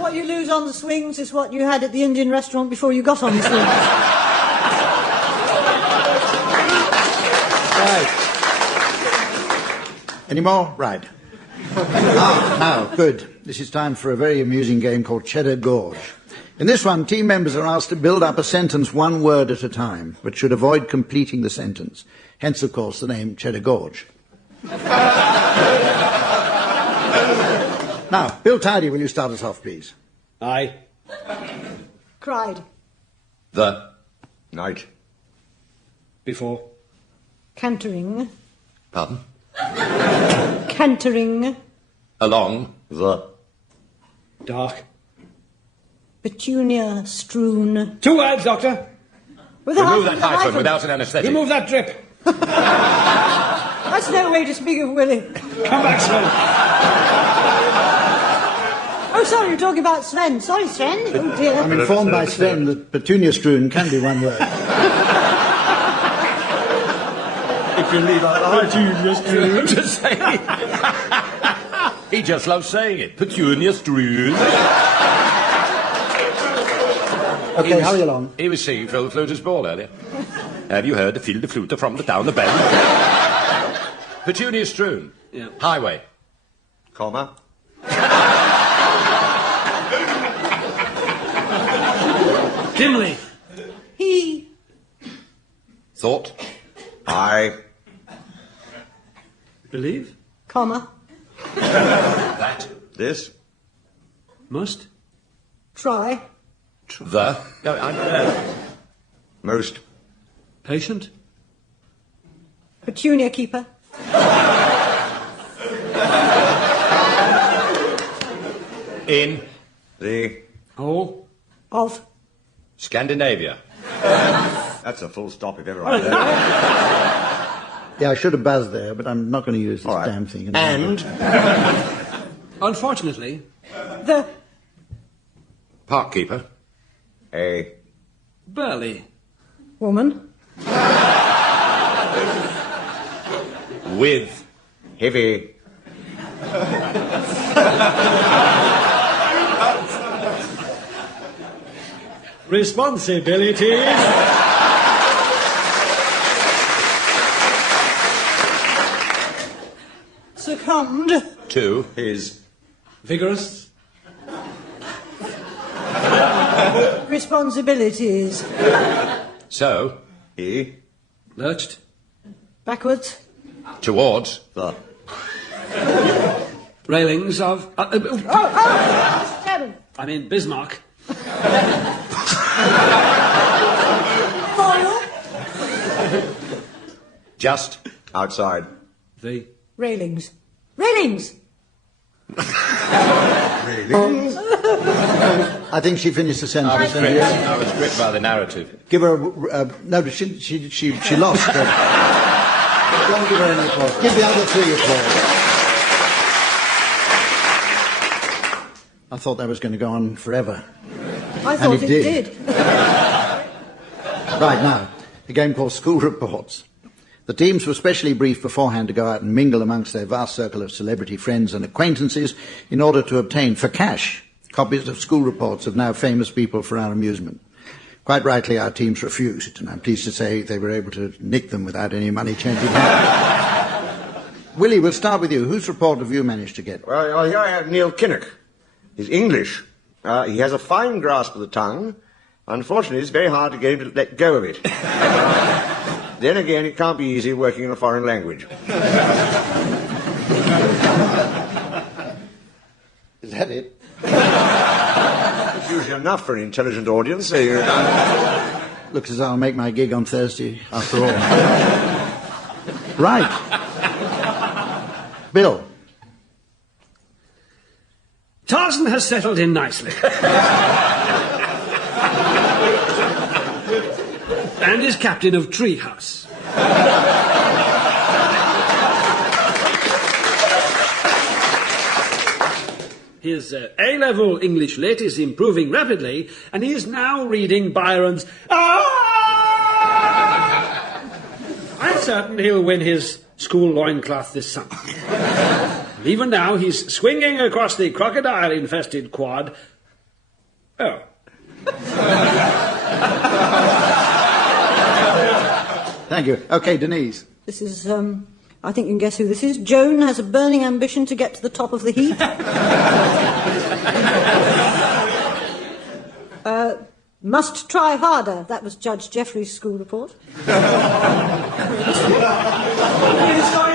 What you lose on the swings is what you had at the Indian restaurant before you got on the swings. Right. Any more? Right. Now, good. This is time for a very amusing game called Cheddar Gorge. In this one, team members are asked to build up a sentence one word at a time, but should avoid completing the sentence. Hence, of course, the name Cheddar Gorge. Now, Bill Tidy, will you start us off, please? Aye. Cried. The. Night. Before. Cantering. Pardon? Cantering. Along. The. Dark. Petunia strewn. 2 words, Doctor. With a Remove hyphen, that hyphen hyphen. without an anaesthetic. Remove that drip. That's no way to speak of Willie. Come back, Sven. Oh, sorry, you're talking about Sven. Sorry, Sven. Oh, dear. I'm informed by Sven that petunia strewn can be one word. If you leave out the Petunia strewn. Just saying. He just loves saying it. Petunia strewn. Okay, hurry along. He was singing Phil the Fluter's Ball earlier. Have you heard the Phil the Fluter from the down the bend? Petunia strewn. Yeah. Highway. Comma. Dimly. He. Thought. I. Believe. Comma. That. this? Must. Try. The. No, Most. Patient. Petunia keeper. In. The. Whole. Of. Scandinavia. That's a full stop if ever I heard it. Yeah, I should have buzzed there, but I'm not going to use this damn thing. And. Unfortunately. The. Parkkeeper. A. Burley. Woman. With. Heavy. Responsibilities. Succumbed. To. His. Vigorous. Responsibilities. So. He. Lurched. Backwards. Towards. The. Railings of... Seven. I mean Bismarck. Foil. Just. Outside. The... Railings. Railings. I think she finished the sentence. I was gripped by the narrative. Give her no, but she lost. Don't give her any applause. Give the other three applause. I thought that was going to go on forever. I thought it it did. did. Right, now, a game called School Reports. The teams were specially briefed beforehand to go out and mingle amongst their vast circle of celebrity friends and acquaintances in order to obtain, for cash, copies of school reports of now famous people for our amusement. Quite rightly, our teams refused, and I'm pleased to say they were able to nick them without any money changing hands. Willie, we'll start with you. Whose report have you managed to get? Well, here I have Neil Kinnock. He's English. He has a fine grasp of the tongue. Unfortunately, it's very hard to get him to let go of it. Then again, it can't be easy working in a foreign language. Is that it? It's usually enough for an intelligent audience. So Looks as though I'll make my gig on Thursday, after all. Right. Bill. Tarzan has settled in nicely. And is captain of Treehouse. His A-level English lit is improving rapidly, and he is now reading Byron's I'm certain he'll win his school loincloth this summer. And even now, he's swinging across the crocodile-infested quad. Oh. Thank you. Okay, Denise. This is, I think you can guess who this is. Joan has a burning ambition to get to the top of the heap. Must try harder. That was Judge Jeffrey's school report. Stories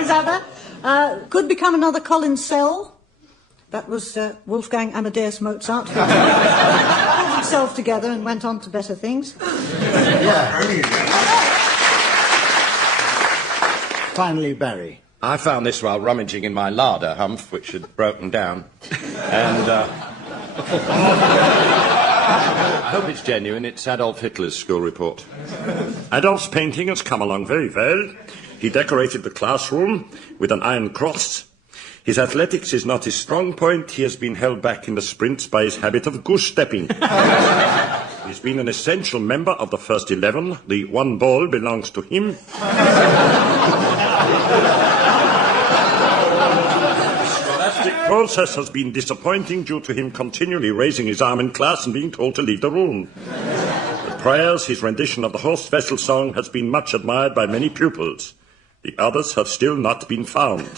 out there. Could become another Colin Sell. That was Wolfgang Amadeus Mozart. Pulled himself together and went on to better things. Finally, Barry. I found this while rummaging in my larder, Humph, which had broken down. And, I hope it's genuine. It's Adolf Hitler's school report. Adolf's painting has come along very well. He decorated the classroom with an iron cross. His athletics is not his strong point. He has been held back in the sprints by his habit of goose-stepping. He's been an essential member of the first 11. The one ball belongs to him. The process has been disappointing due to him continually raising his arm in class and being told to leave the room. At prayers, his rendition of the Horse Vessel song has been much admired by many pupils. The others have still not been found.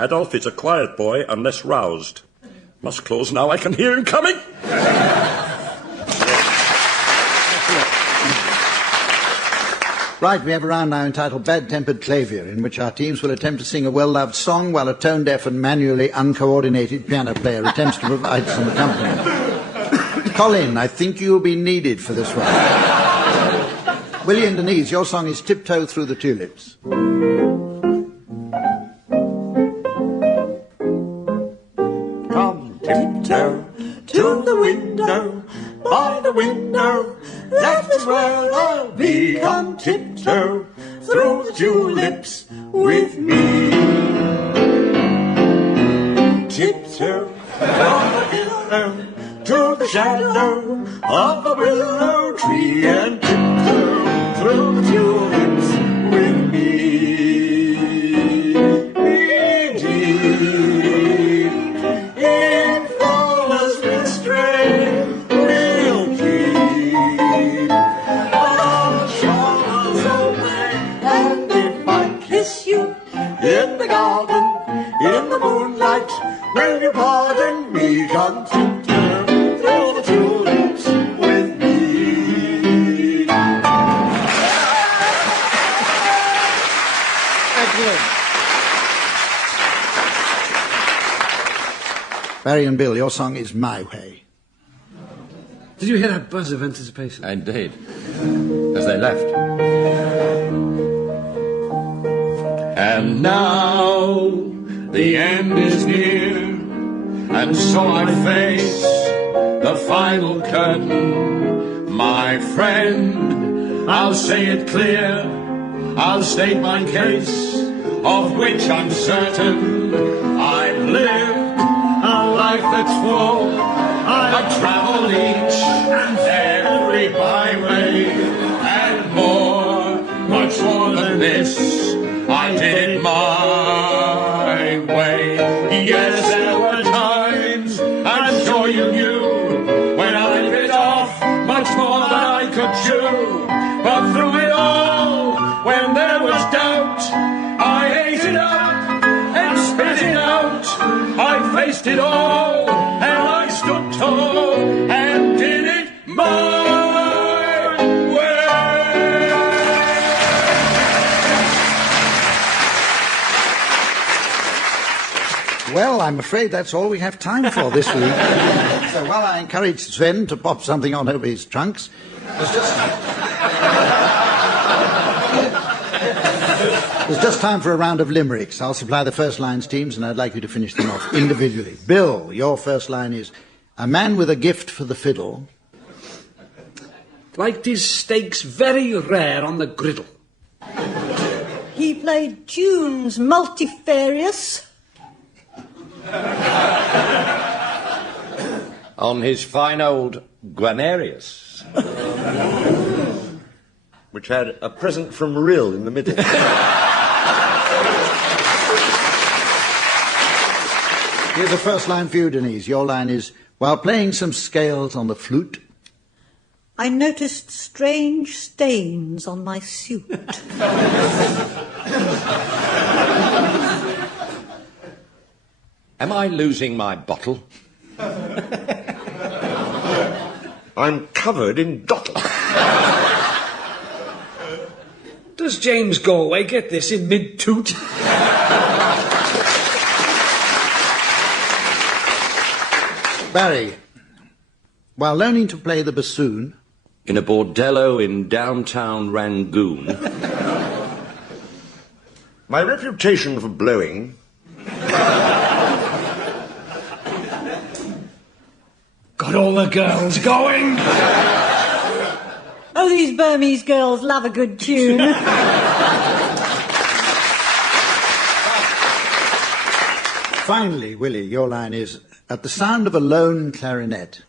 Adolf is a quiet boy unless roused. Must close now, I can hear him coming. Right, we have a round now entitled Bad-Tempered Clavier, in which our teams will attempt to sing a well-loved song while a tone-deaf and manually uncoordinated piano player attempts to provide some accompaniment. Colin, I think you'll be needed for this one. Willie and Denise, your song is Tiptoe Through the Tulips. Come tiptoe to the window, by the window, that is where I'll be. Come tiptoe through the tulips with me. Tiptoe from the pillow to the shadow of the willow tree, and tiptoe through the tulips with me. In flawless restraint, we'll keep our shores open, and if I kiss you in the garden, in the moonlight, will you pardon me? Come tiptoe through the tulips with me. Excellent. Barry and Bill, your song is My Way. Did you hear that buzz of anticipation? Indeed. As they left. And now the end is near, and so I face the final curtain. My friend, I'll say it clear, I'll state my case, of which I'm certain. I've lived a life that's full, I've traveled each and every byway, and more, much more than this, I did it my way. Yes, there were times, I'm sure you knew, when I bit off much more than I could chew. But through it all, when there was doubt, I ate it up and spit it out. I faced it all, and I stood tall, and did it my way. Well, I'm afraid that's all we have time for this week. So while I encourage Sven to pop something on over his trunks, there's just time for a round of limericks. I'll supply the first line's teams, and I'd like you to finish them off individually. Bill, your first line is, a man with a gift for the fiddle Liked his steaks very rare on the griddle. He played tunes multifarious. On his fine old Guanarius, which had a present from Rill in the middle. Here's the first line for you, Denise. Your line is, while playing some scales on the flute, I noticed strange stains on my suit. am I losing my bottle? I'm covered in dottle. Does James Galway get this in mid-toot? Barry, while learning to play the bassoon, in a bordello in downtown Rangoon, my reputation for blowing got all the girls going. Oh, these Burmese girls love a good tune. Finally, Willie, your line is, at the sound of a lone clarinet,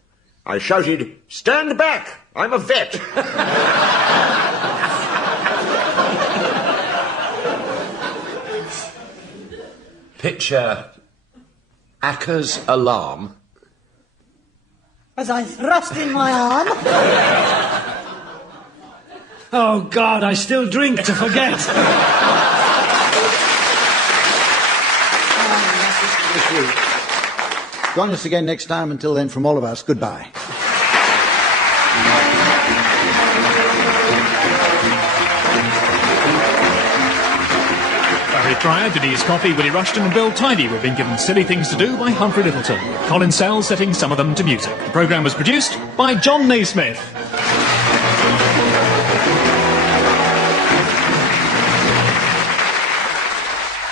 I shouted, stand back, I'm a vet. picture Acker's alarm. As I thrust in my arm. Oh, God, I still drink to forget. Join us again next time. Until then, from all of us, goodbye. With Cryer, Denise Coffey, Willie Rushton and Bill Tidy were being given silly things to do by Humphrey Lyttelton, with Colin Sells setting some of them to music. The programme was produced by John Naismith.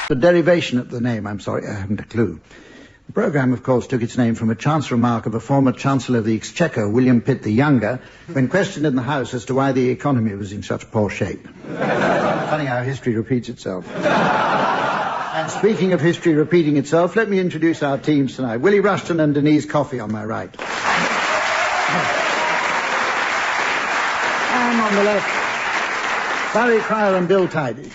The derivation of the name, I'm sorry, I haven't a clue. The programme, of course, took its name from a chance remark of a former Chancellor of the Exchequer, William Pitt the Younger, when questioned in the House as to why the economy was in such poor shape. Funny how history repeats itself. And speaking of history repeating itself, let me introduce our teams tonight. Willie Rushton and Denise Coffey on my right. And on the left, Barry Cryer and Bill Tidy.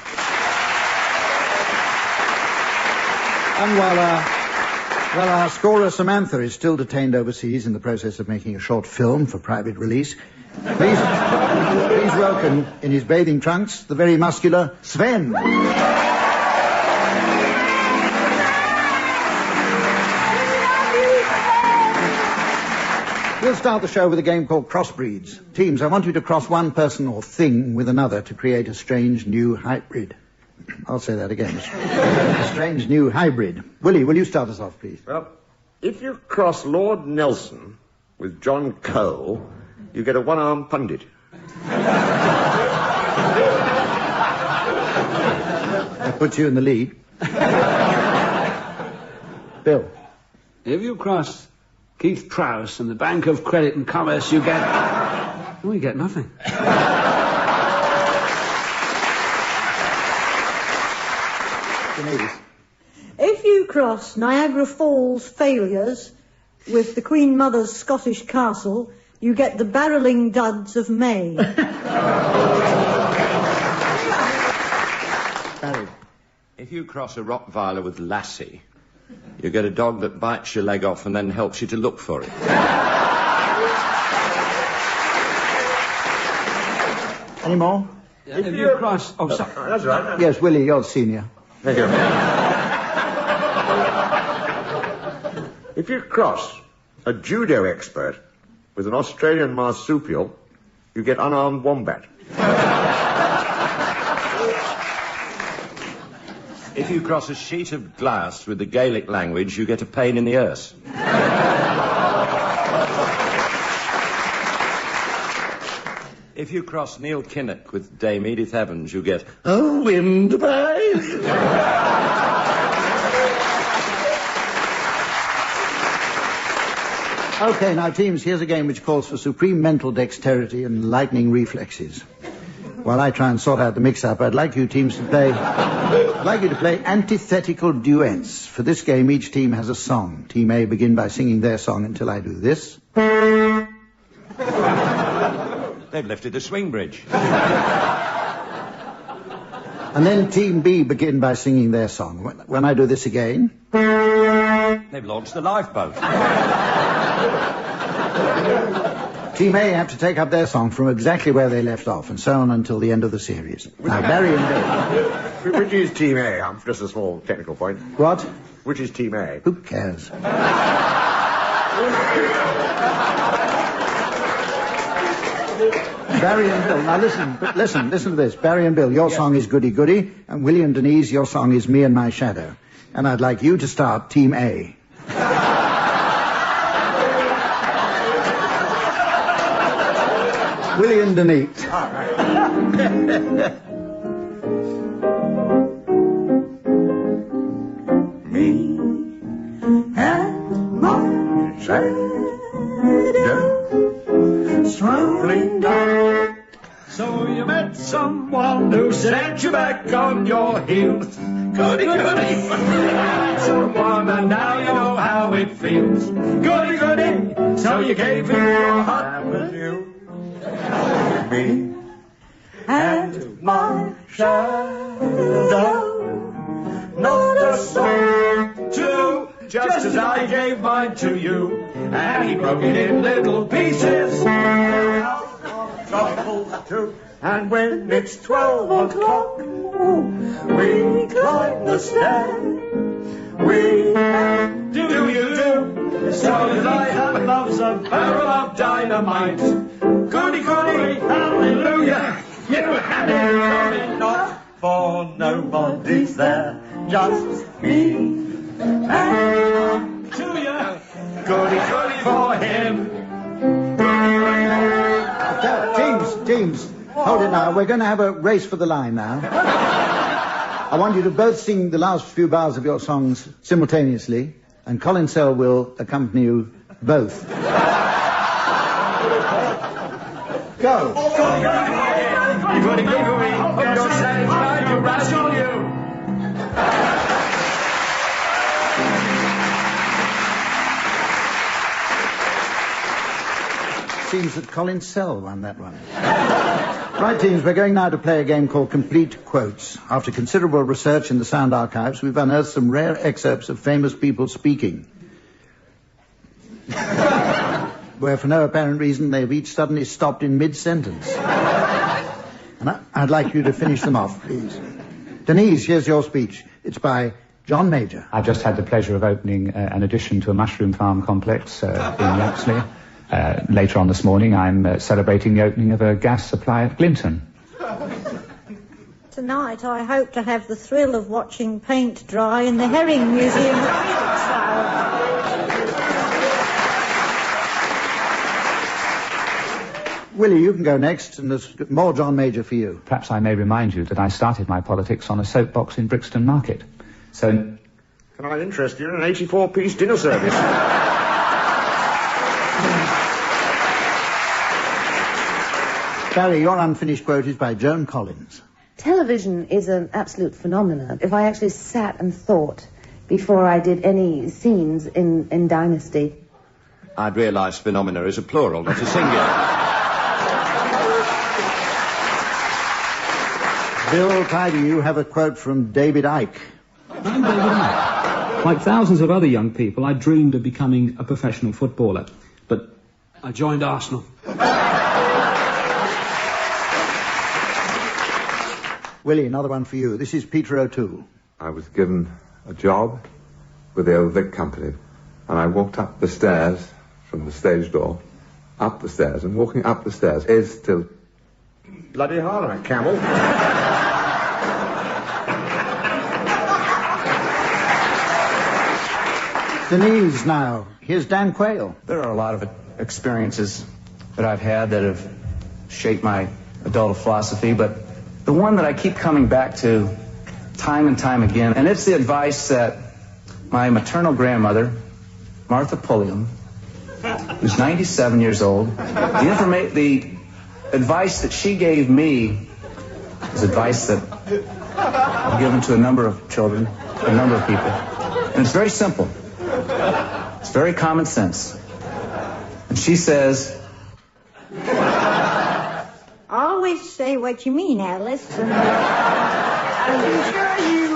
And while our scorer Samantha is still detained overseas in the process of making a short film for private release, please welcome in his bathing trunks the very muscular Sven. We'll start the show with a game called Crossbreeds. Teams, I want you to cross one person or thing with another to create a strange new hybrid. I'll say that again. A strange new hybrid. Willie, will you start us off, please? Well, if you cross Lord Nelson with John Cole, you get a one-armed pundit. That puts you in the lead. Bill. If you cross Keith Prowse and the Bank of Credit and Commerce, you get nothing. If you cross Niagara Falls failures with the Queen Mother's Scottish castle, you get the barrelling duds of May. Barry. If you cross a Rottweiler with Lassie, you get a dog that bites your leg off and then helps you to look for it. Any more? If you cross... Oh, sorry. That's right. Yes, Willie, you're senior. Thank you. If you cross a judo expert with an Australian marsupial, you get unarmed wombat. If you cross a sheet of glass with the Gaelic language, you get a pain in the arse. If you cross Neil Kinnock with Dame Edith Evans, you get a windpipe. Okay, now, teams, here's a game which calls for supreme mental dexterity and lightning reflexes. While I try and sort out the mix-up, I'd like you teams to play... I'd like you to play antithetical duets. For this game, each team has a song. Team A begin by singing their song until I do this. They've lifted the swing bridge. And then Team B begin by singing their song. When I do this again... They've launched the lifeboat. Team A have to take up their song from exactly where they left off, and so on until the end of the series. Now, Barry and Bill. Which is Team A? Just a small technical point. What? Which is Team A? Who cares? Barry and Bill. Now listen to this. Barry and Bill, your song is Goody Goody, and Willie and Denise, your song is Me and My Shadow. And I'd like you to start Team A. Willie and Denise. All right. Me and my shadow strolling down. So you met someone who sent you back on your heels. Goody, goody. Someone, and now you know how it feels. Goody, goody. So you gave him your heart. Me and my shadow, not a soul to, Just as I gave mine to you, and he broke it in little pieces. And when it's 12 o'clock, we climb the stair. We Do you do? So that I have love's a barrel of dynamite. Goody, goody, hallelujah. You had it coming, not for nobody's there, just me and to you. Goody, goody for him. Teams, hold it now. We're going to have a race for the line now. I want you to both sing the last few bars of your songs simultaneously, and Colin Sell will accompany you both. Go. Goody, goody, goody. Hope you're satisfied, you rascal, you. Seems that Colin Sell won that one. Right, teams, we're going now to play a game called Complete Quotes. After considerable research in the sound archives, we've unearthed some rare excerpts of famous people speaking, where for no apparent reason they've each suddenly stopped in mid-sentence. And I'd like you to finish them off, please. Denise, here's your speech. It's by John Major. I've just had the pleasure of opening an addition to a mushroom farm complex in Yaxley. Later on this morning, I'm celebrating the opening of a gas supply at Glinton. Tonight, I hope to have the thrill of watching paint dry in the Herring Museum at Willie, you can go next, and there's more John Major for you. Perhaps I may remind you that I started my politics on a soapbox in Brixton Market. So... Can I interest you in an 84-piece dinner service? Barry, your unfinished quote is by Joan Collins. Television is an absolute phenomenon. If I actually sat and thought before I did any scenes in Dynasty... I'd realise phenomena is a plural, not a singular. Bill Tidy, you have a quote from David Icke. I'm David Icke. Like thousands of other young people, I dreamed of becoming a professional footballer, but I joined Arsenal. Willie, another one for you. This is Peter O'Toole. I was given a job with the old Vic Company, and I walked up the stairs from the stage door, up the stairs, and walking up the stairs is still... Bloody hard on it, Camel. Denise now. Here's Dan Quayle. There are a lot of experiences that I've had that have shaped my adult philosophy, but the one that I keep coming back to time and time again, and it's the advice that my maternal grandmother, Martha Pulliam, who's 97 years old, the advice that she gave me is advice that I've given to a number of children, a number of people. And it's very simple. It's very common sense. And she says... Always say what you mean, Alice. And, are you sure you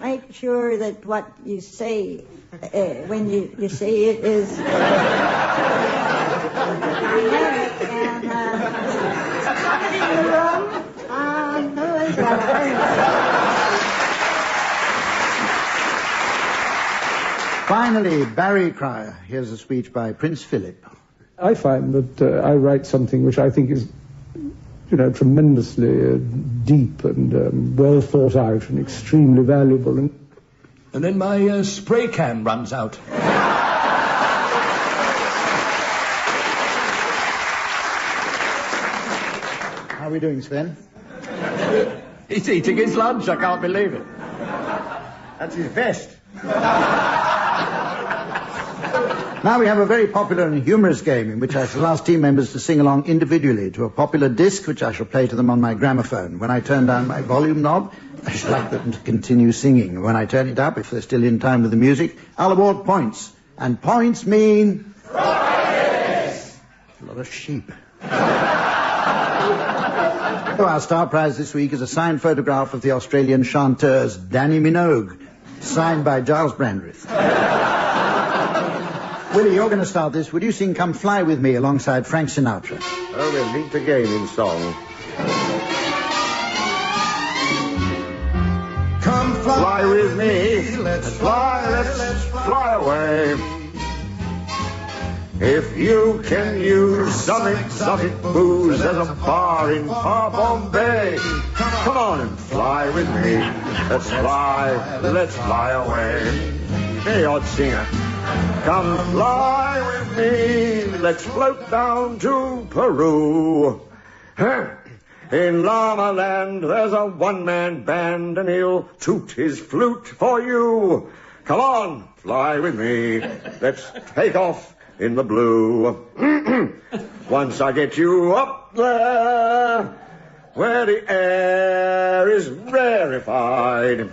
make sure that what you say when you say it is... Finally, Barry Cryer. Here's a speech by Prince Philip. I find that I write something which I think is, tremendously deep and well thought out and extremely valuable. And then my spray can runs out. How are we doing, Sven? He's eating his lunch, I can't believe it. That's his vest. Now we have a very popular and humorous game in which I shall ask team members to sing along individually to a popular disc which I shall play to them on my gramophone. When I turn down my volume knob, I shall like them to continue singing. When I turn it up, if they're still in time with the music, I'll award points. And points mean... Prize! A lot of sheep. So our star prize this week is a signed photograph of the Australian chanteuse Danny Minogue, signed by Giles Brandreth. Willie, you're going to start this. Would you sing Come Fly With Me alongside Frank Sinatra? Oh, we'll meet again in song. Come fly with me, let's fly away. If you can use some exotic booze, there's a bar in far Bombay. Come on and fly with me. Let's fly away. Hey, odd singer, come fly with me. Let's float down to Peru. In Llama Land, there's a one-man band, and he'll toot his flute for you. Come on, fly with me. Let's take off in the blue. Once I get you up there, where the air is rarefied,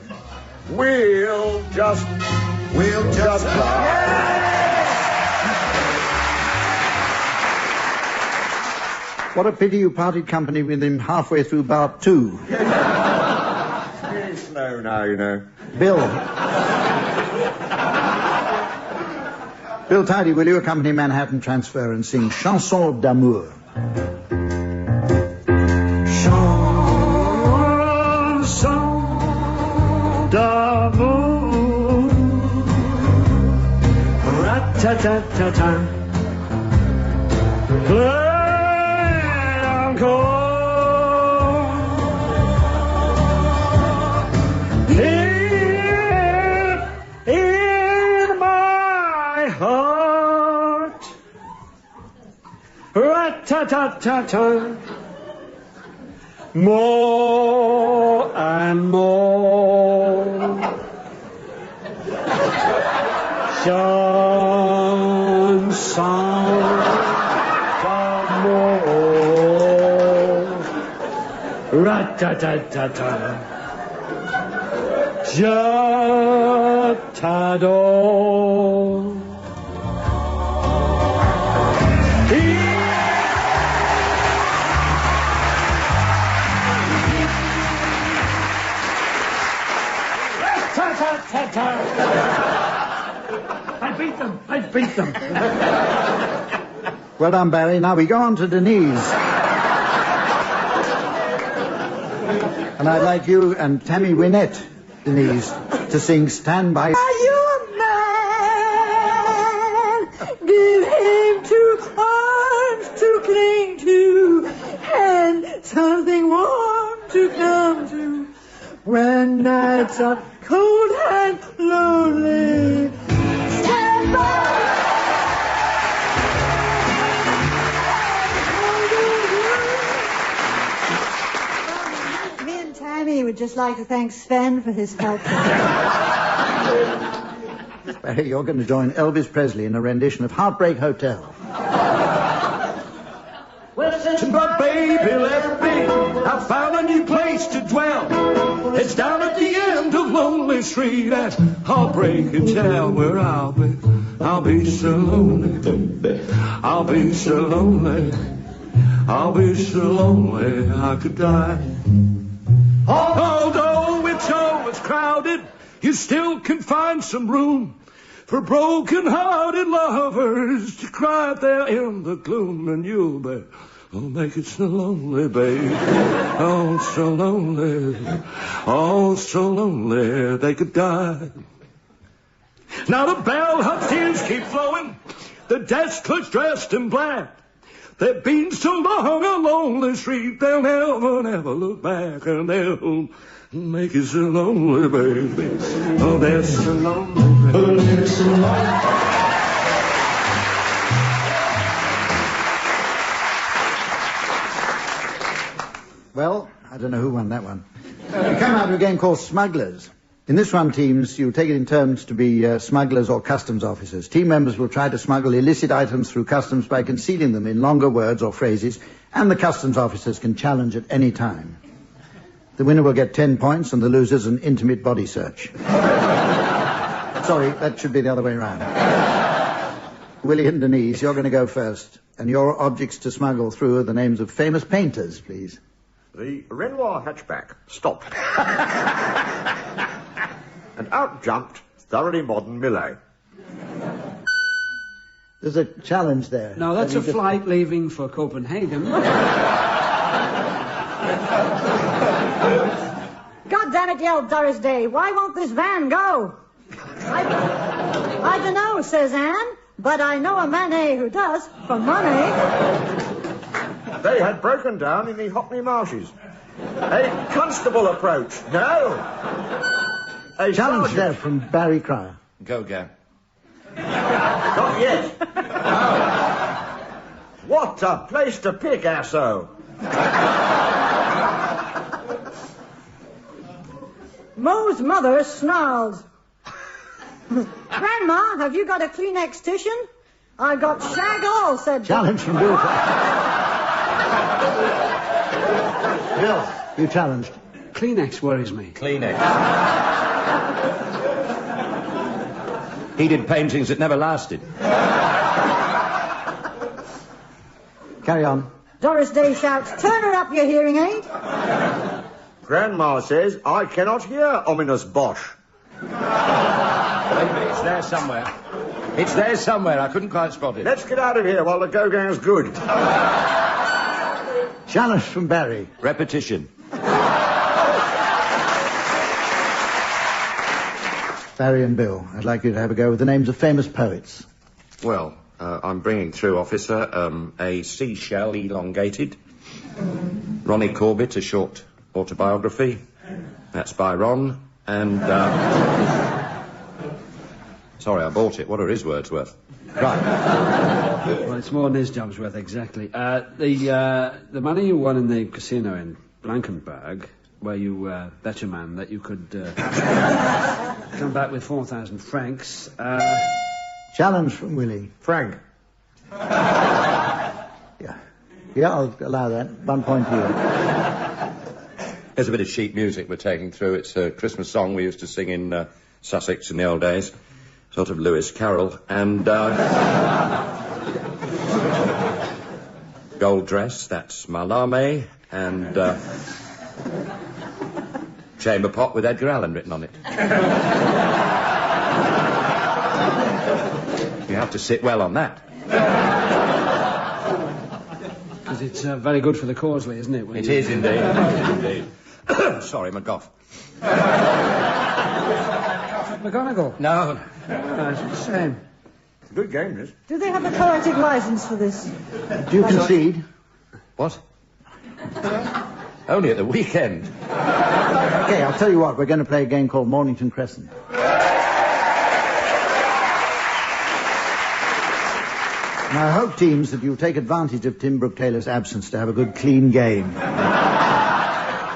we'll just fly. What a pity you parted company with him halfway through bar 2. It's slow now, you know. Bill Tidy, will you accompany Manhattan Transfer and sing Chanson d'amour? Chanson d'amour, rat-ta-ta-ta-ta, play encore. In my heart, rat-ta-ta-ta-ta, more and more. Chanson d'amour, rat-ta-ta-ta-ta, je t'adore. I beat them. Well done, Barry. Now we go on to Denise. And I'd like you and Tammy Wynette, Denise, to sing Stand By. Are you a man? Give him 2 arms to cling to and something warm to come to when nights are cold and lonely. Stand by. Me and Tammy would just like to thank Sven for his help. Barry, you're going to join Elvis Presley in a rendition of Heartbreak Hotel. Well, since my baby left me, I found a new place to dwell. It's down at the end of Lonely Street at Heartbreak Hotel, where I'll be so lonely. I'll be so lonely. I'll be so lonely I could die. Although it's always crowded, you still can find some room for broken-hearted lovers to cry there in the gloom, and you'll be, oh, make it so lonely, babe. Oh, so lonely. Oh, so lonely they could die. Now the bellhop tears keep flowing. The desk clerk's dressed in black. They've been so long on Lonely Street, they'll never look back, and they'll make it so lonely, baby. Oh, they're so lonely, baby. Oh, they're so lonely. Well, I don't know who won that one. We come out of a game called Smugglers. In this one, teams, you take it in turns to be smugglers or customs officers. Team members will try to smuggle illicit items through customs by concealing them in longer words or phrases, and the customs officers can challenge at any time. The winner will get 10 points, and the loser's an intimate body search. Sorry, that should be the other way around. Willie and Denise, you're going to go first, and your objects to smuggle through are the names of famous painters, please. The Renoir hatchback stopped. And out jumped thoroughly modern Millet. There's a challenge there. No, that's a flight leaving for Copenhagen. God damn it, you old Doris Day. Why won't this van go? I don't know, says Anne. but I know a man who does, for money. They had broken down in the Hockney Marshes. A constable approached. No. A Challenge sergeant. there from Barry Cryer. Go, Gam. Not yet. What a place to pick, Asso. Mo's mother snarls. Grandma, have you got a Kleenex tissue? I got shag all, said... Challenge from Bill. Bill, you challenged. Kleenex worries me. Kleenex. He did paintings that never lasted. Carry on. Doris Day shouts, turn her up, your hearing aid. Grandma says, I cannot hear ominous bosh. Wait a minute, it's there somewhere. It's there somewhere, I couldn't quite spot it. Let's get out of here while the go-gang's good. Challenge from Barry. Repetition. Barry and Bill, I'd like you to have a go with the names of famous poets. Well, I'm bringing through, officer, a seashell elongated. Ronnie Corbett, a short autobiography. That's by Ron. And, sorry, I bought it. What are his words worth? Right. Well, it's more than his job's worth, exactly. The money you won in the casino in Blankenberg, where you bet a man that you could come back with 4,000 francs. Challenge from Willie. Frank. Yeah, I'll allow that. 1 point to you. There's a bit of sheet music we're taking through. It's a Christmas song we used to sing in Sussex in the old days. Sort of Lewis Carroll. And Gold Dress, that's Malame. And Chamber Pot with Edgar Allan written on it. You have to sit well on that. Because it's very good for the Causley, isn't it? It is indeed. It is indeed. Sorry, McGough. McGonagall? No. It's the same. It's a good game, this. Do they have a poetic license for this? Do you concede? What? Only at the weekend. Okay, I'll tell you what, we're going to play a game called Mornington Crescent. And I hope, teams, that you'll take advantage of Tim Brooke-Taylor's absence to have a good, clean game.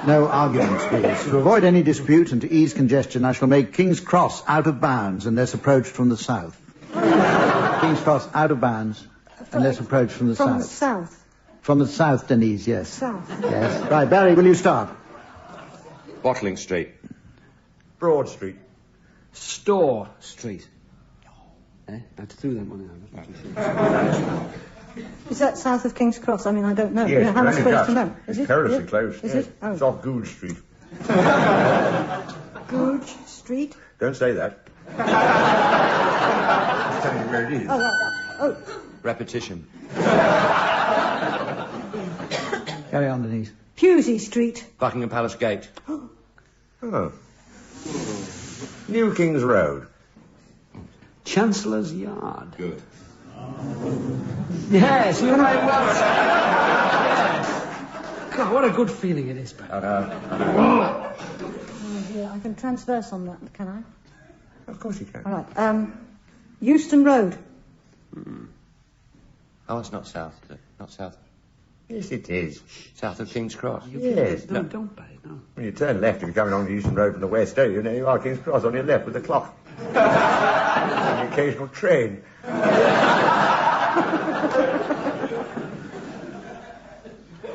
No arguments, please. To avoid any dispute and to ease congestion, I shall make King's Cross out of bounds unless approached from the south. King's Cross out of bounds unless approached from the south. From the south? From the south, Denise, yes. South. Yes. Right, Barry, will you start? Watling Street. Broad Street. Store Street. I threw that one out. Is that south of King's Cross? I mean, I don't know. Yes, How am I supposed to know? Is It's it? perilously Yeah. close. Is yes. it? Oh. It's off Gould Street. Gouge Street? Don't say that. I'm telling you where it is. Oh, right. Oh. Repetition. Carry on, Denise. Pusey Street. Buckingham Palace Gate. Oh. New King's Road. Chancellor's Yard. Good. Yes, you're right, Watts. Yes. God, what a good feeling it is, baby. Oh, yeah, I can transverse on that, can I? Of course you can. All right. Euston Road. Oh, it's not south, is it? Not south. Yes, it is. South of King's Cross. Yes. Don't pay, no. When you turn left, if you're coming along the Euston Road from the west, don't you? Now you are King's Cross on your left with the clock. And the occasional train.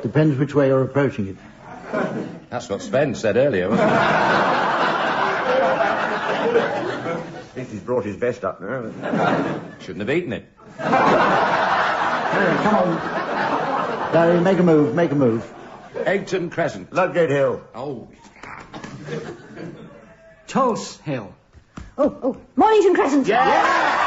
Depends which way you're approaching it. That's what Sven said earlier, wasn't it? At least he's brought his vest up now. Shouldn't have eaten it. Come on. Barry, make a move, make a move. Egton Crescent. Ludgate Hill. Oh. Tulse Hill. Oh, Mornington Crescent. Yeah!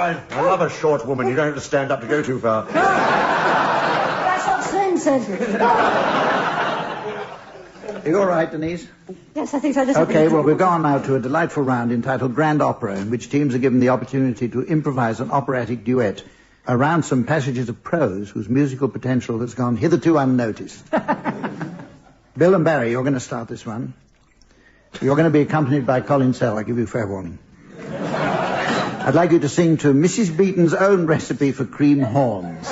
I love a short woman. You don't have to stand up to go too far. That's what Sven said. Are you all right, Denise? Yes, I think so. Okay, well, we'll go on now to a delightful round entitled Grand Opera, in which teams are given the opportunity to improvise an operatic duet around some passages of prose whose musical potential has gone hitherto unnoticed. Bill and Barry, you're going to start this one. You're going to be accompanied by Colin Sell. I give you fair warning. I'd like you to sing to Mrs. Beaton's own recipe for cream horns.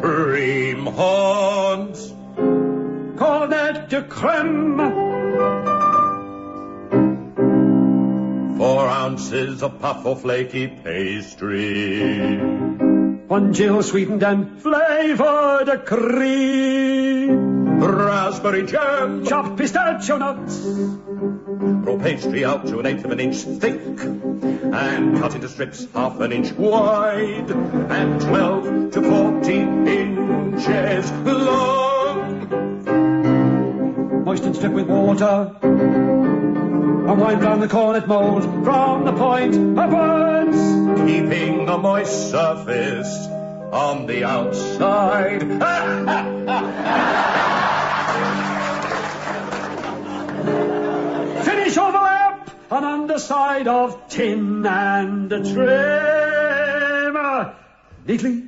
Cream horns, cornet de creme, 4 ounces of puff or flaky pastry, 1 gill sweetened and flavored cream, raspberry jam, chopped pistachio nuts, roll pastry out to 1/8 of an inch thick, and cut into strips 1/2 inch wide, and 12 to 14 inches long. Moisten strip with water, and wind round the cornet mould from the point upwards, keeping a moist surface on the outside. Finish overlap on underside of tin and trim neatly.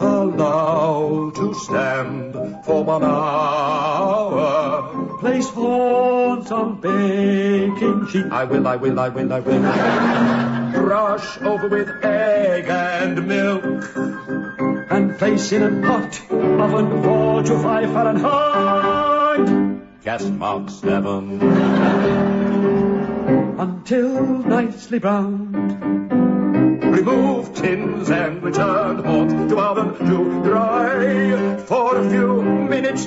Allow to stand for 1 hour. Place horns on baking sheet. I will. Brush over with egg and milk, and place in a hot oven 4 to 5 Fahrenheit. Gas mark 7. Until nicely browned. Remove tins and return hot to oven to dry for a few minutes.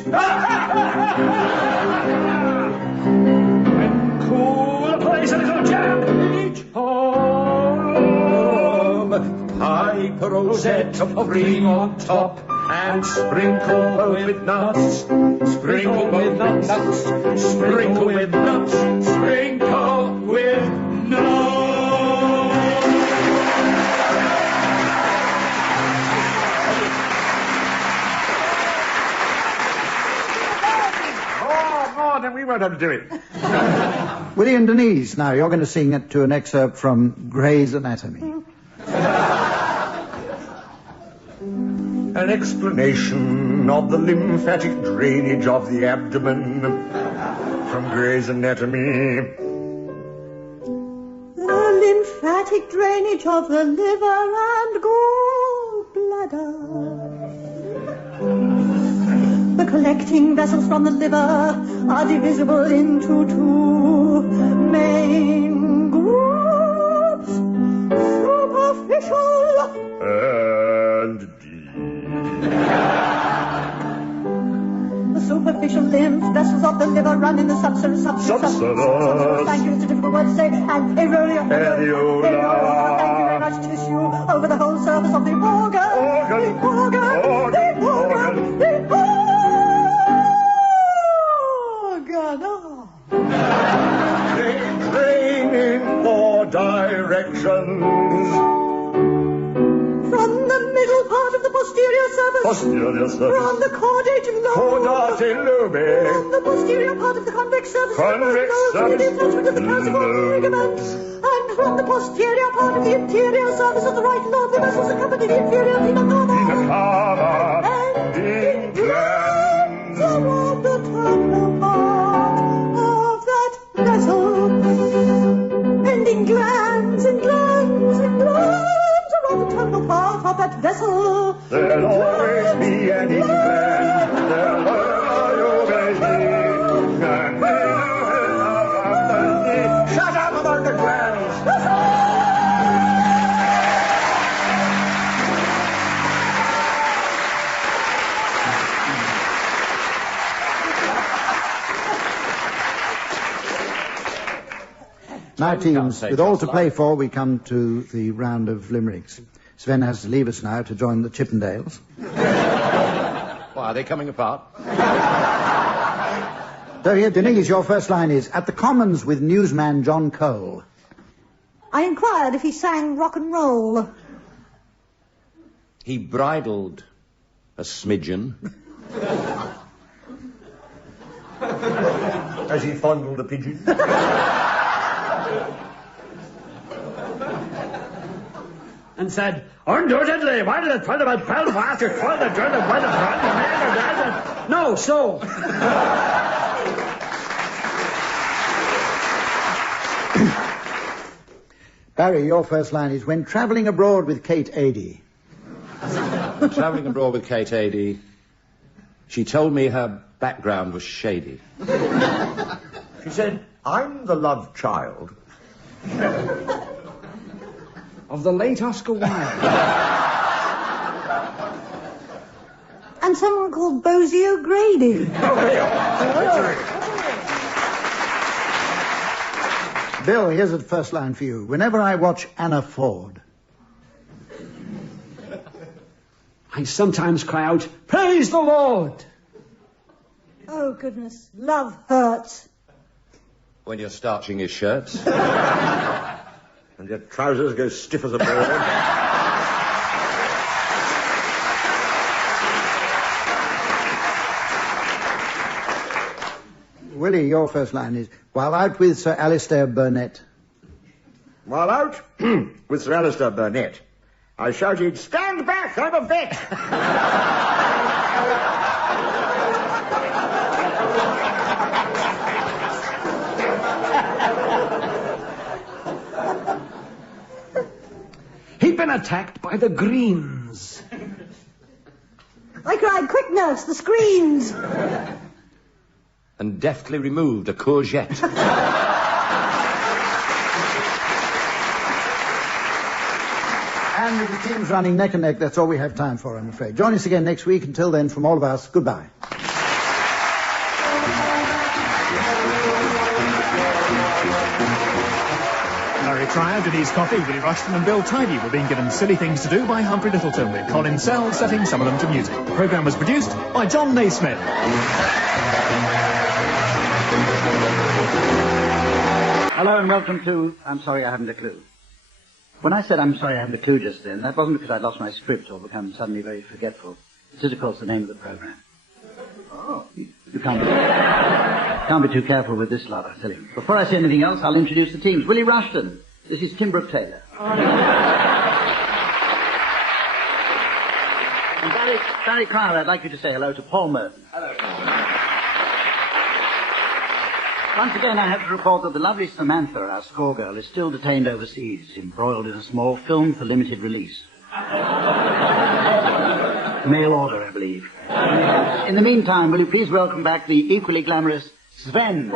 When cool, place a little jam in each horn. Pipe a rosette of cream on top, and sprinkle with nuts. Sprinkle with nuts. Sprinkle with nuts. Sprinkle with nuts. Then we won't have to do it. Willie and Denise, now you're going to sing it to an excerpt from Grey's Anatomy. An explanation of the lymphatic drainage of the abdomen from Grey's Anatomy. The lymphatic drainage of the liver and gallbladder. The collecting vessels from the liver are divisible into 2 main groups, superficial and The superficial lymph vessels of the liver run in the substance. Thank you, it's a difficult word to say. And areola. Thank you very much. Tissue over the whole surface of the organ. They drain in 4 directions. From the middle part of the posterior surface. From the chordate lobe. From the posterior part of the convex surface. Convex surface. The attachment of the classical ligaments. And from the posterior part of the interior surface of the right lobe, the vessels accompany the inferior vena cava. And in glands around the terminal part of that vessel. And in glands around the terminal part of that vessel. There'll always be an gland. There'll always be. Shut up about the glands. Now, teams, with all to play for, we come to the round of limericks. Sven has to leave us now to join the Chippendales. Why, are they coming apart? So here, Denise, your first line is, at the Commons with newsman John Cole. I inquired if he sang rock and roll. He bridled a smidgen. As he fondled a pigeon. And said, undoubtedly, why did it tell about Belfast? It's for the dread of weather. No, so. Barry, your first line is, when travelling abroad with Kate Adie. Travelling abroad with Kate Adie, she told me her background was shady. She said, I'm the love child of the late Oscar Wilde. And someone called Bosie O'Grady. Bill, here's the first line for you. Whenever I watch Anna Ford. I sometimes cry out, praise the Lord! Oh, goodness. Love hurts. When you're starching his shirts. And your trousers go stiff as a board. Willie, your first line is, while out with Sir Alistair Burnett. While out with Sir Alistair Burnett, I shouted, stand back, I'm a vet! He'd been attacked by the Greens. I cried, quick nurse, the screens. And deftly removed a courgette. And with the teams running neck and neck, that's all we have time for, I'm afraid. Join us again next week. Until then, from all of us, goodbye. Larry Trier, Denise Coffey, Willie Rushton and Bill Tidy were being given Silly Things to Do by Humphrey Lyttelton, with Colin Sells setting some of them to music. The programme was produced by John Naismith. Hello and welcome to I'm Sorry I Haven't a Clue. When I said I'm sorry I haven't a clue just then, that wasn't because I'd lost my script or become suddenly very forgetful. This is, of course, the name of the programme. Oh. You can't be too careful with this lot, I tell you. Before I say anything else, I'll introduce the teams. Willie Rushton. This is Tim Brooke-Taylor. And Barry Cryer, I'd like you to say hello to Paul Merton. Hello. Once again, I have to report that the lovely Samantha, our score girl, is still detained overseas, embroiled in a small film for limited release. Mail order, I believe. In the meantime, will you please welcome back the equally glamorous Sven.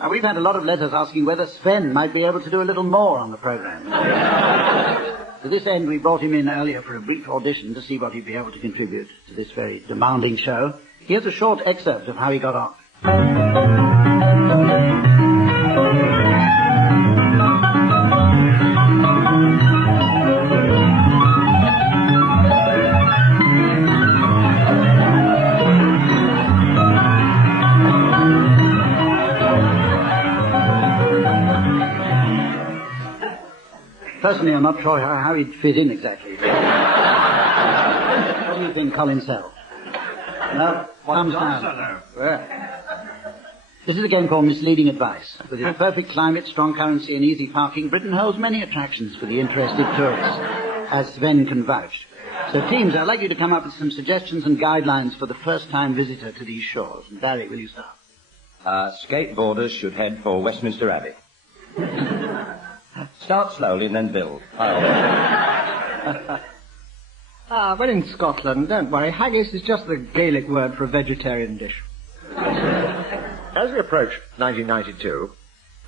Now, we've had a lot of letters asking whether Sven might be able to do a little more on the programme. To this end, we brought him in earlier for a brief audition to see what he'd be able to contribute to this very demanding show. Here's a short excerpt of how he got on. Personally, I'm not sure how he'd fit in exactly. What do you think, Colin Sell? No? Thumbs down. Well, this is a game called Misleading Advice. With its perfect climate, strong currency and easy parking, Britain holds many attractions for the interested tourist, as Sven can vouch. So, teams, I'd like you to come up with some suggestions and guidelines for the first-time visitor to these shores. And Barry, will you start? Skateboarders should head for Westminster Abbey. Start slowly and then build. Well, in Scotland, don't worry, haggis is just the Gaelic word for a vegetarian dish. As we approach 1992,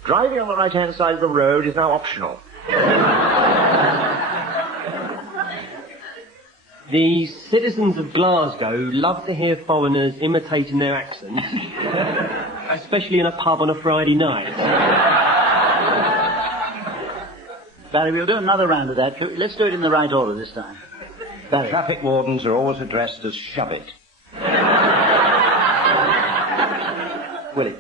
driving on the right-hand side of the road is now optional. The citizens of Glasgow love to hear foreigners imitating their accents, especially in a pub on a Friday night. Barry, we'll do another round of that. Let's do it in the right order this time. Barry. Traffic wardens are always addressed as shove it. Willie.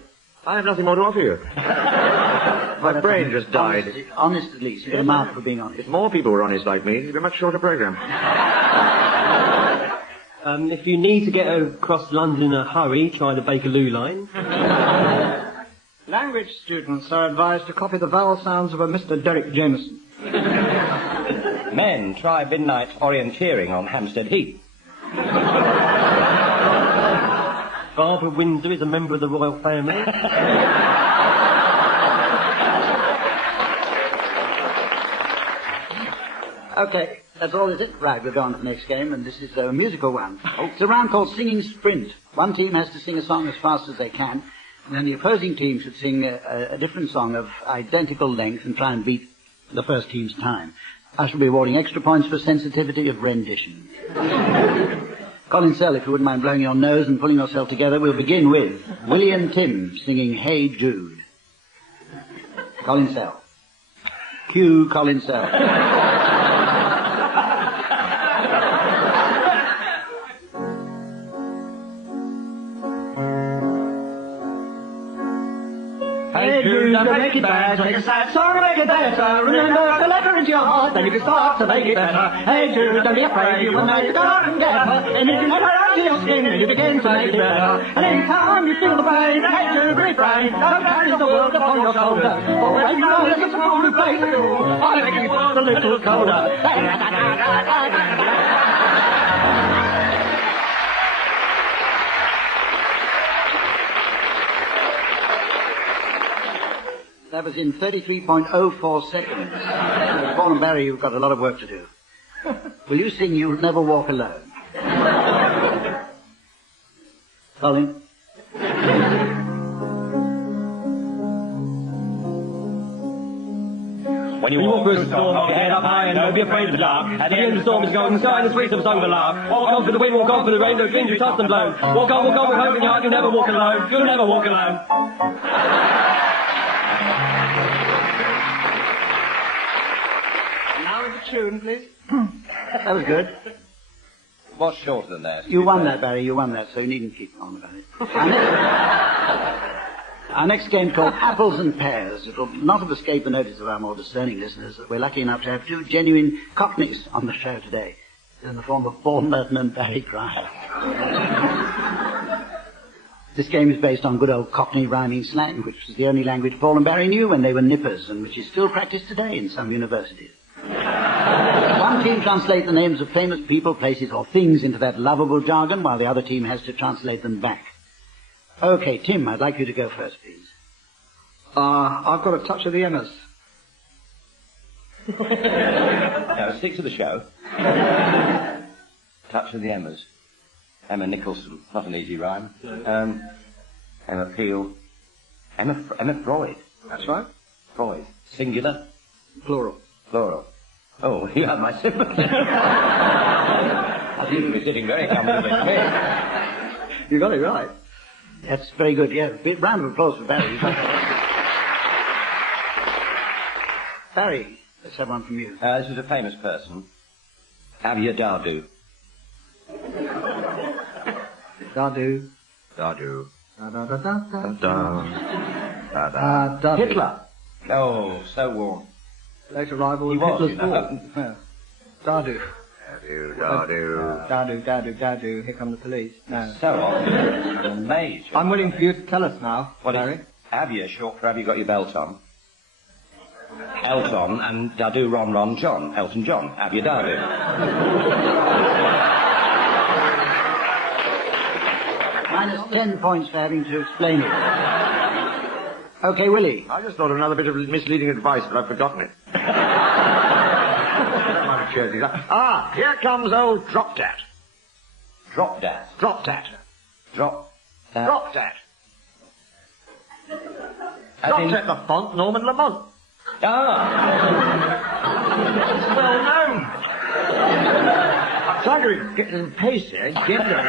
I have nothing more to offer you. My brain just died. Honest at least. You get a mark for being honest. If more people were honest like me, it'd be a much shorter programme. If you need to get across London in a hurry, try the Bakerloo line. Language students are advised to copy the vowel sounds of a Mr. Derek Jameson. Men, try midnight orienteering on Hampstead Heath. Barbara Windsor is a member of the royal family. Okay, that's all, is it? Right, we'll go on to the next game, and this is a musical one. It's a round called Singing Sprint. One team has to sing a song as fast as they can, and then the opposing team should sing a different song of identical length and try and beat the first team's time. I shall be awarding extra points for sensitivity of rendition. Colin Sell, if you wouldn't mind blowing your nose and pulling yourself together, we'll begin with Willie and Tim singing Hey Jude. Colin Sell. Cue Colin Sell. Hey Jude, don't make it bad, take a sad song to make it better. Remember the letter into your heart, then you can start to make it better. Hey Jude, don't be afraid, you will make the garden get her. And if you let her out of your skin, then you begin to make it better. And any time you feel the pain, hey Jude, refrain. Don't carry the world upon your shoulders. For when you know there's a fool who plays with you, I'll make you feel a little colder. That was in 33.04 seconds. Paul and Barry, you've got a lot of work to do. Will you sing You'll Never Walk Alone? Colin? When you walk through the storm, hold your head up high and don't be afraid of the dark. At the end of the storm is golden sky and the sweet of a song of a lark. Walk on for the wind, walk on for the rain, those winds you toss and blow. Walk on with hope in your heart, you'll never walk alone. You'll never walk alone. Now with the tune, please. That was good. What's shorter than that? You won that, Barry, you won that, so you needn't keep on about it. Our next game called Apples and Pears. It will not have escaped the notice of our more discerning listeners that we're lucky enough to have two genuine Cockneys on the show today, in the form of Paul Merton and Barry Cryer. This game is based on good old Cockney rhyming slang, which was the only language Paul and Barry knew when they were nippers, and which is still practiced today in some universities. One team translates the names of famous people, places, or things into that lovable jargon, while the other team has to translate them back. Okay, Tim, I'd like you to go first, please. I've got a touch of the Emmas. Now, stick to the show. Touch of the Emmas. Emma Nicholson, not an easy rhyme. Emma Peel. Emma Freud. That's right. Freud. Singular. Plural. Plural. Oh, you have my sympathy. I seem to be sitting very comfortably to me. You got it right. That's very good, yeah. Big round of applause for Barry. Barry, let's have one from you. This is a famous person. Avia Dardu. Dardu. Dardu. Dardu. Hitler. Oh, so warm. Late arrival He of was, Hitler's you know. ball. Yeah. Dardu. Dardu. Dardu, Dardu, Dardu. Here come the police. No. So often. I'm amazed. I'm willing for you to tell us now, What Barry. is Avia short for Have You Got Your Belt On? Elton and Dardu Ron Ron John. Elton John. Avia Dardu. Minus 10 points for having to explain it. Okay, Willie. I just thought of another bit of misleading advice, but I've forgotten it. Here comes old Drop Dat. Drop Dat. Drop Dat. Drop Dat. Drop Dat. As in- Drop Dat the font, Norman Lamont. Ah! It's well known. I'm trying to get some pace here. Get there.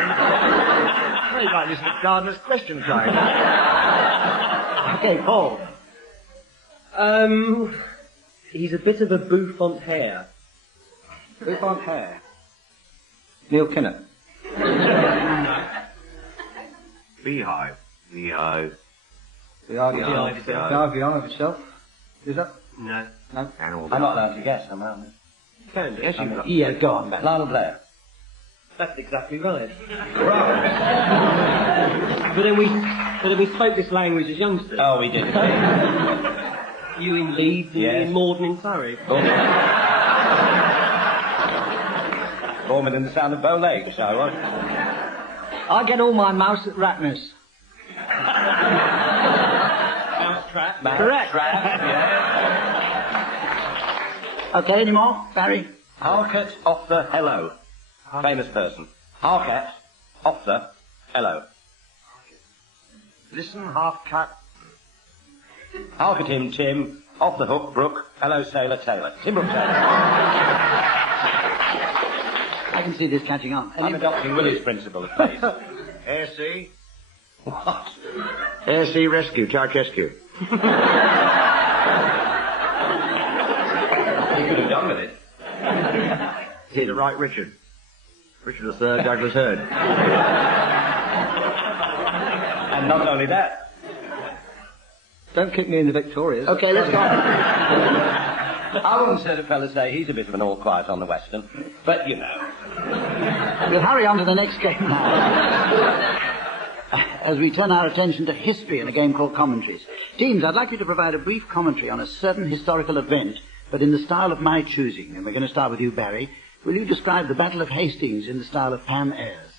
Very like this Gardner's question time. Okay, Paul. He's a bit of a bouffant hare. Bouffant hair. Neil Kinnock. Beehive. Beehive. The RVR of itself. Is that? No. No? I'm not allowed to guess, am I? Can do. Yes, you can. Yeah, go on, Ben. Lionel Blair. That's exactly right. But then we spoke this language as youngsters. Oh, we did. You in Leeds and Yes. you in Morden in Surrey. Born in the sound of Bow Lake, so what? I get all my mouse at Ratner's. Mousetrap. Correct. Okay, any more, Barry? Hark at off the hello. Famous person. Hark at off the hello. Listen, half-cut. Hark at him, Tim. Off the hook, Brooke. Hello, Sailor Taylor. Tim Brooke-Taylor. I can see this catching on. I'm adopting Willie's principle of pace. AC. What? AC Rescue, Ceausescu. You could have done with it. He's the right Richard. Richard III, Douglas Hurd. And not only that. Don't kick me in the Victorias. Okay, let's go. I wouldn't say the fella say he's a bit of an all quiet on the Western, but you know. We'll hurry on to the next game now. As we turn our attention to history in a game called Commentaries. Teams, I'd like you to provide a brief commentary on a certain historical event, but in the style of my choosing. And we're going to start with you, Barry. Will you describe the Battle of Hastings in the style of Pam Ayres?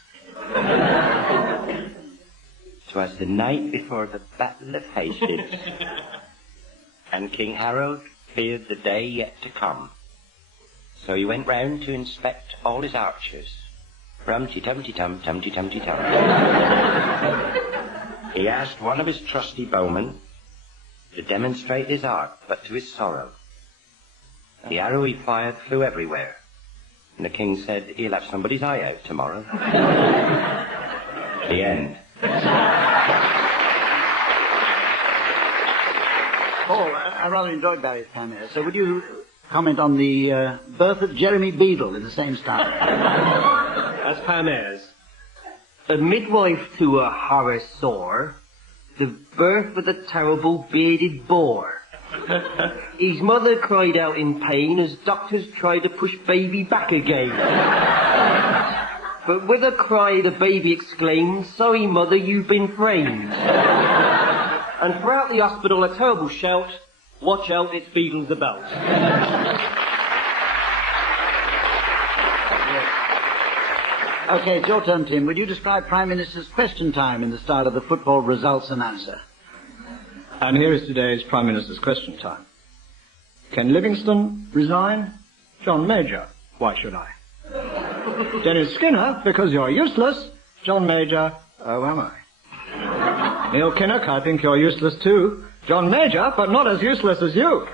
'Twas the night before the Battle of Hastings, and King Harold feared the day yet to come. So he went round to inspect all his archers. Rum-ti-tum-ti-tum, tum-ti-tum-ti-tum. He asked one of his trusty bowmen to demonstrate his art, but to his sorrow. The arrow he fired flew everywhere, and the king said he'll have somebody's eye out tomorrow. The end. Paul, I rather enjoyed Barry's Pam Ayres, so would you comment on the birth of Jeremy Beadle in the same style? As Pam Ayres. A midwife to a horror sore, the birth of the terrible bearded boar. His mother cried out in pain as doctors tried to push baby back again. But with a cry the baby exclaimed, "Sorry mother, you've been framed." And throughout the hospital a terrible shout, "Watch out, it's Beadle's about." Okay, it's your turn, Tim. Would you describe Prime Minister's question time in the style of the football results announcer? And here is today's Prime Minister's question time. Can Livingstone resign? John Major, why should I? Dennis Skinner, because you're useless. John Major, oh am I? Neil Kinnock, I think you're useless too. John Major, but not as useless as you.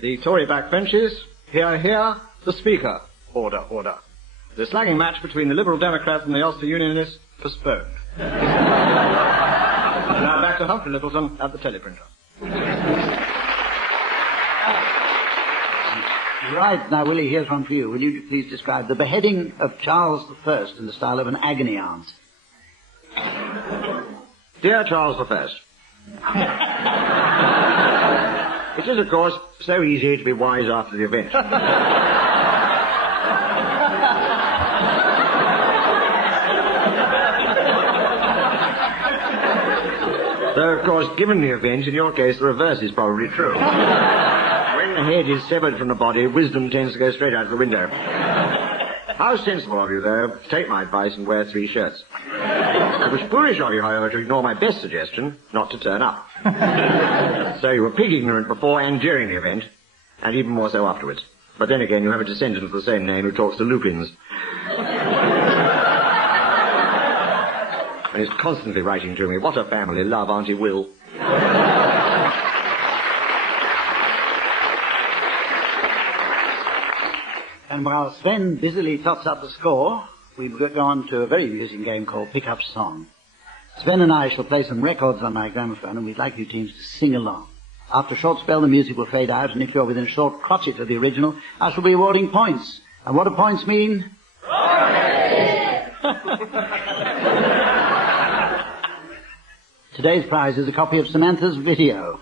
The Tory backbenches, hear, hear, the Speaker, order, order. The slagging match between the Liberal Democrats and the Ulster Unionists, postponed. Now back to Humphrey Lyttelton at the teleprinter. Right, now Willie, here's one for you. Will you please describe the beheading of Charles I in the style of an agony aunt? Dear Charles I. It is, of course, so easy to be wise after the event. Though, of course, given the event, in your case, the reverse is probably true. When the head is severed from the body, wisdom tends to go straight out the window. How sensible of you, though, to take my advice and wear 3 shirts. It was foolish of you, however, to ignore my best suggestion, not to turn up. So you were pig ignorant before and during the event, and even more so afterwards. But then again, you have a descendant of the same name who talks to lupins. And is constantly writing to me, "What a family, love Auntie Will." And while Sven busily tots up the score, we go on to a very amusing game called Pick Up Song. Sven and I shall play some records on my gramophone, and we'd like you teams to sing along. After a short spell, the music will fade out, and if you're within a short crotchet of the original, I shall be awarding points. And what do points mean? Today's prize is a copy of Samantha's video.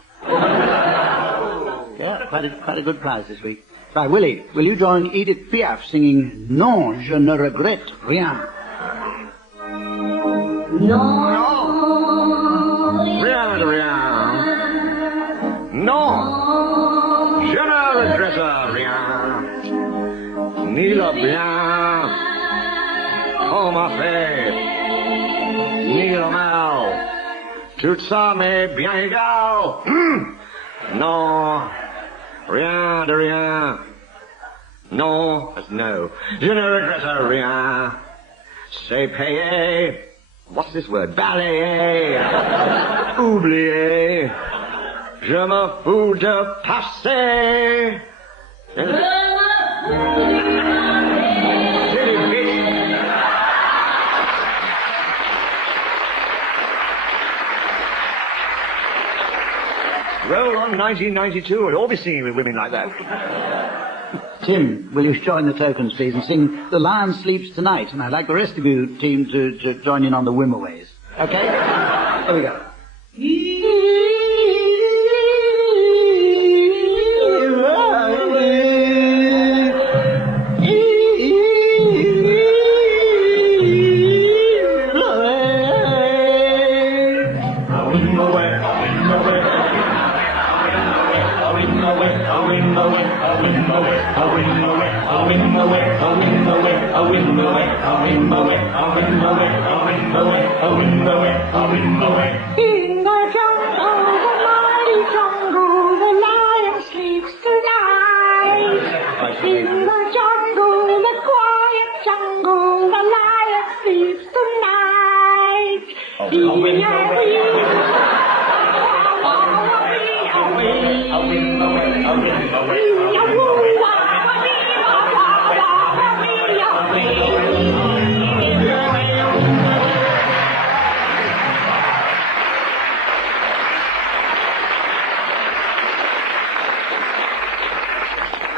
Yeah, quite a good prize this week. Right, Willie, will you join Edith Piaf singing Non, je ne regrette rien? Non, rien de rien. Non, je ne regrette rien. Ni le bien qu'on m'a fait, ni le mal. Tout ça m'est bien égal. Non, rien de rien. Non, that's no. Je ne regrette rien. C'est payé. What's this word? Balayer. Oublier. Je me fous de passer. Silly bitch. Roll on 1992 and all be singing with women like that. Tim, will you join the tokens, please, and sing The Lion Sleeps Tonight? And I'd like the rest of you, team, to join in on the Wimmerways. Okay? Here we go. In the jungle, the mighty jungle, the lion sleeps tonight. In the jungle, the quiet jungle, the lion sleeps tonight.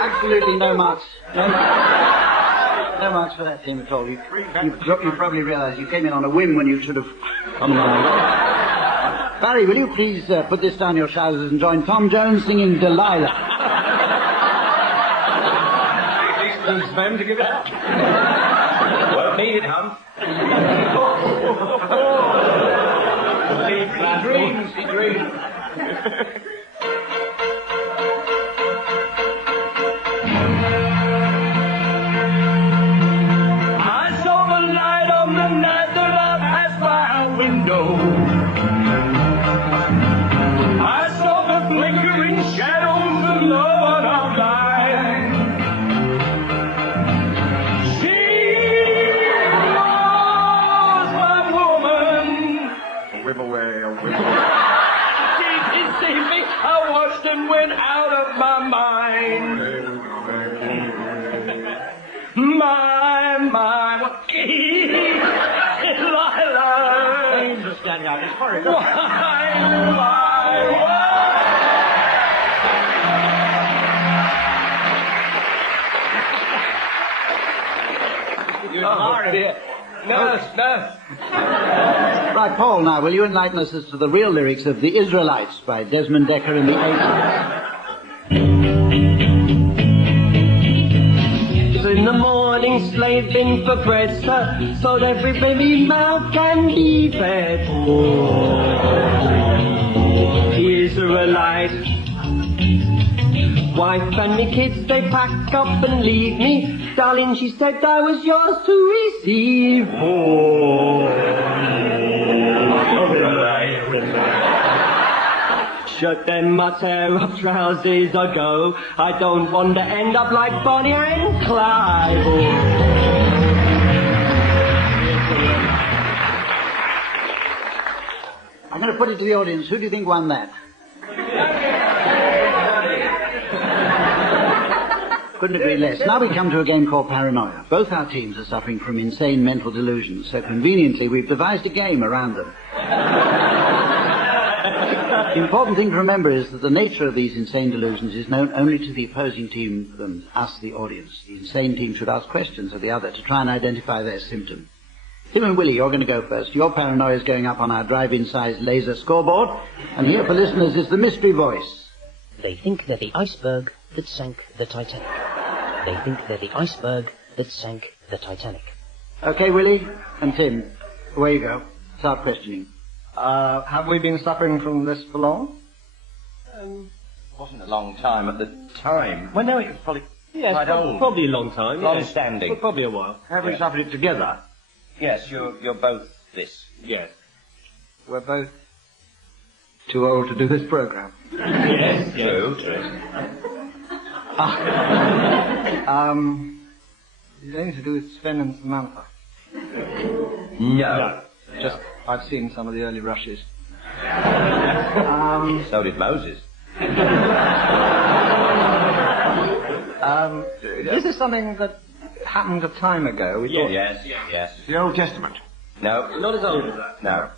Absolutely no marks. No marks for that team at all. You probably realise you came in on a whim when you should have come along. Barry, will you please put this down your trousers and join Tom Jones singing Delilah? Please, ma'am, to give it up. Won't need it, Hump. He dreams. I saw the flickering shadows of love on our line. She was my woman. A whim away. She deceived me. I watched and went out of my mind. My, what? Names are standing out. It's horrid. Nurse. Right, Paul, now, will you enlighten us as to the real lyrics of The Israelites by Desmond Dekker in the 80s? In the morning slaving for bread, sir, so that every baby mouth can be fed. The Israelite wife and me kids, they pack up and leave me. Darling, she said I was yours to receive. Shut them, I tear up trousers, I go. I don't want to end up like Bonnie and Clyde. I'm going to put it to the audience. Who do you think won that? Couldn't agree less. Now we come to a game called Paranoia. Both our teams are suffering from insane mental delusions, so conveniently we've devised a game around them. The important thing to remember is that the nature of these insane delusions is known only to the opposing team, us, the audience. The insane team should ask questions of the other to try and identify their symptom. Tim and Willie, you're going to go first. Your paranoia is going up on our drive-in size laser scoreboard. And here for listeners is the mystery voice. They think they're the iceberg that sank the Titanic. They think they're the iceberg that sank the Titanic. Okay, Willie and Tim, away you go. Start questioning. Have we been suffering from this for long? Wasn't a long time at the time. Well, no, it was probably quite old. Probably a long time. Long yeah. standing. Well, probably a while. Have we suffered it together? Yes, you're both this. Yes. We're both too old to do this programme. Yes, true. Is it anything to do with Sven and Samantha? No. Just, I've seen some of the early rushes. So did Moses. This is something that happened a time ago. Yes. The Old Testament? No. Not as old as that. No.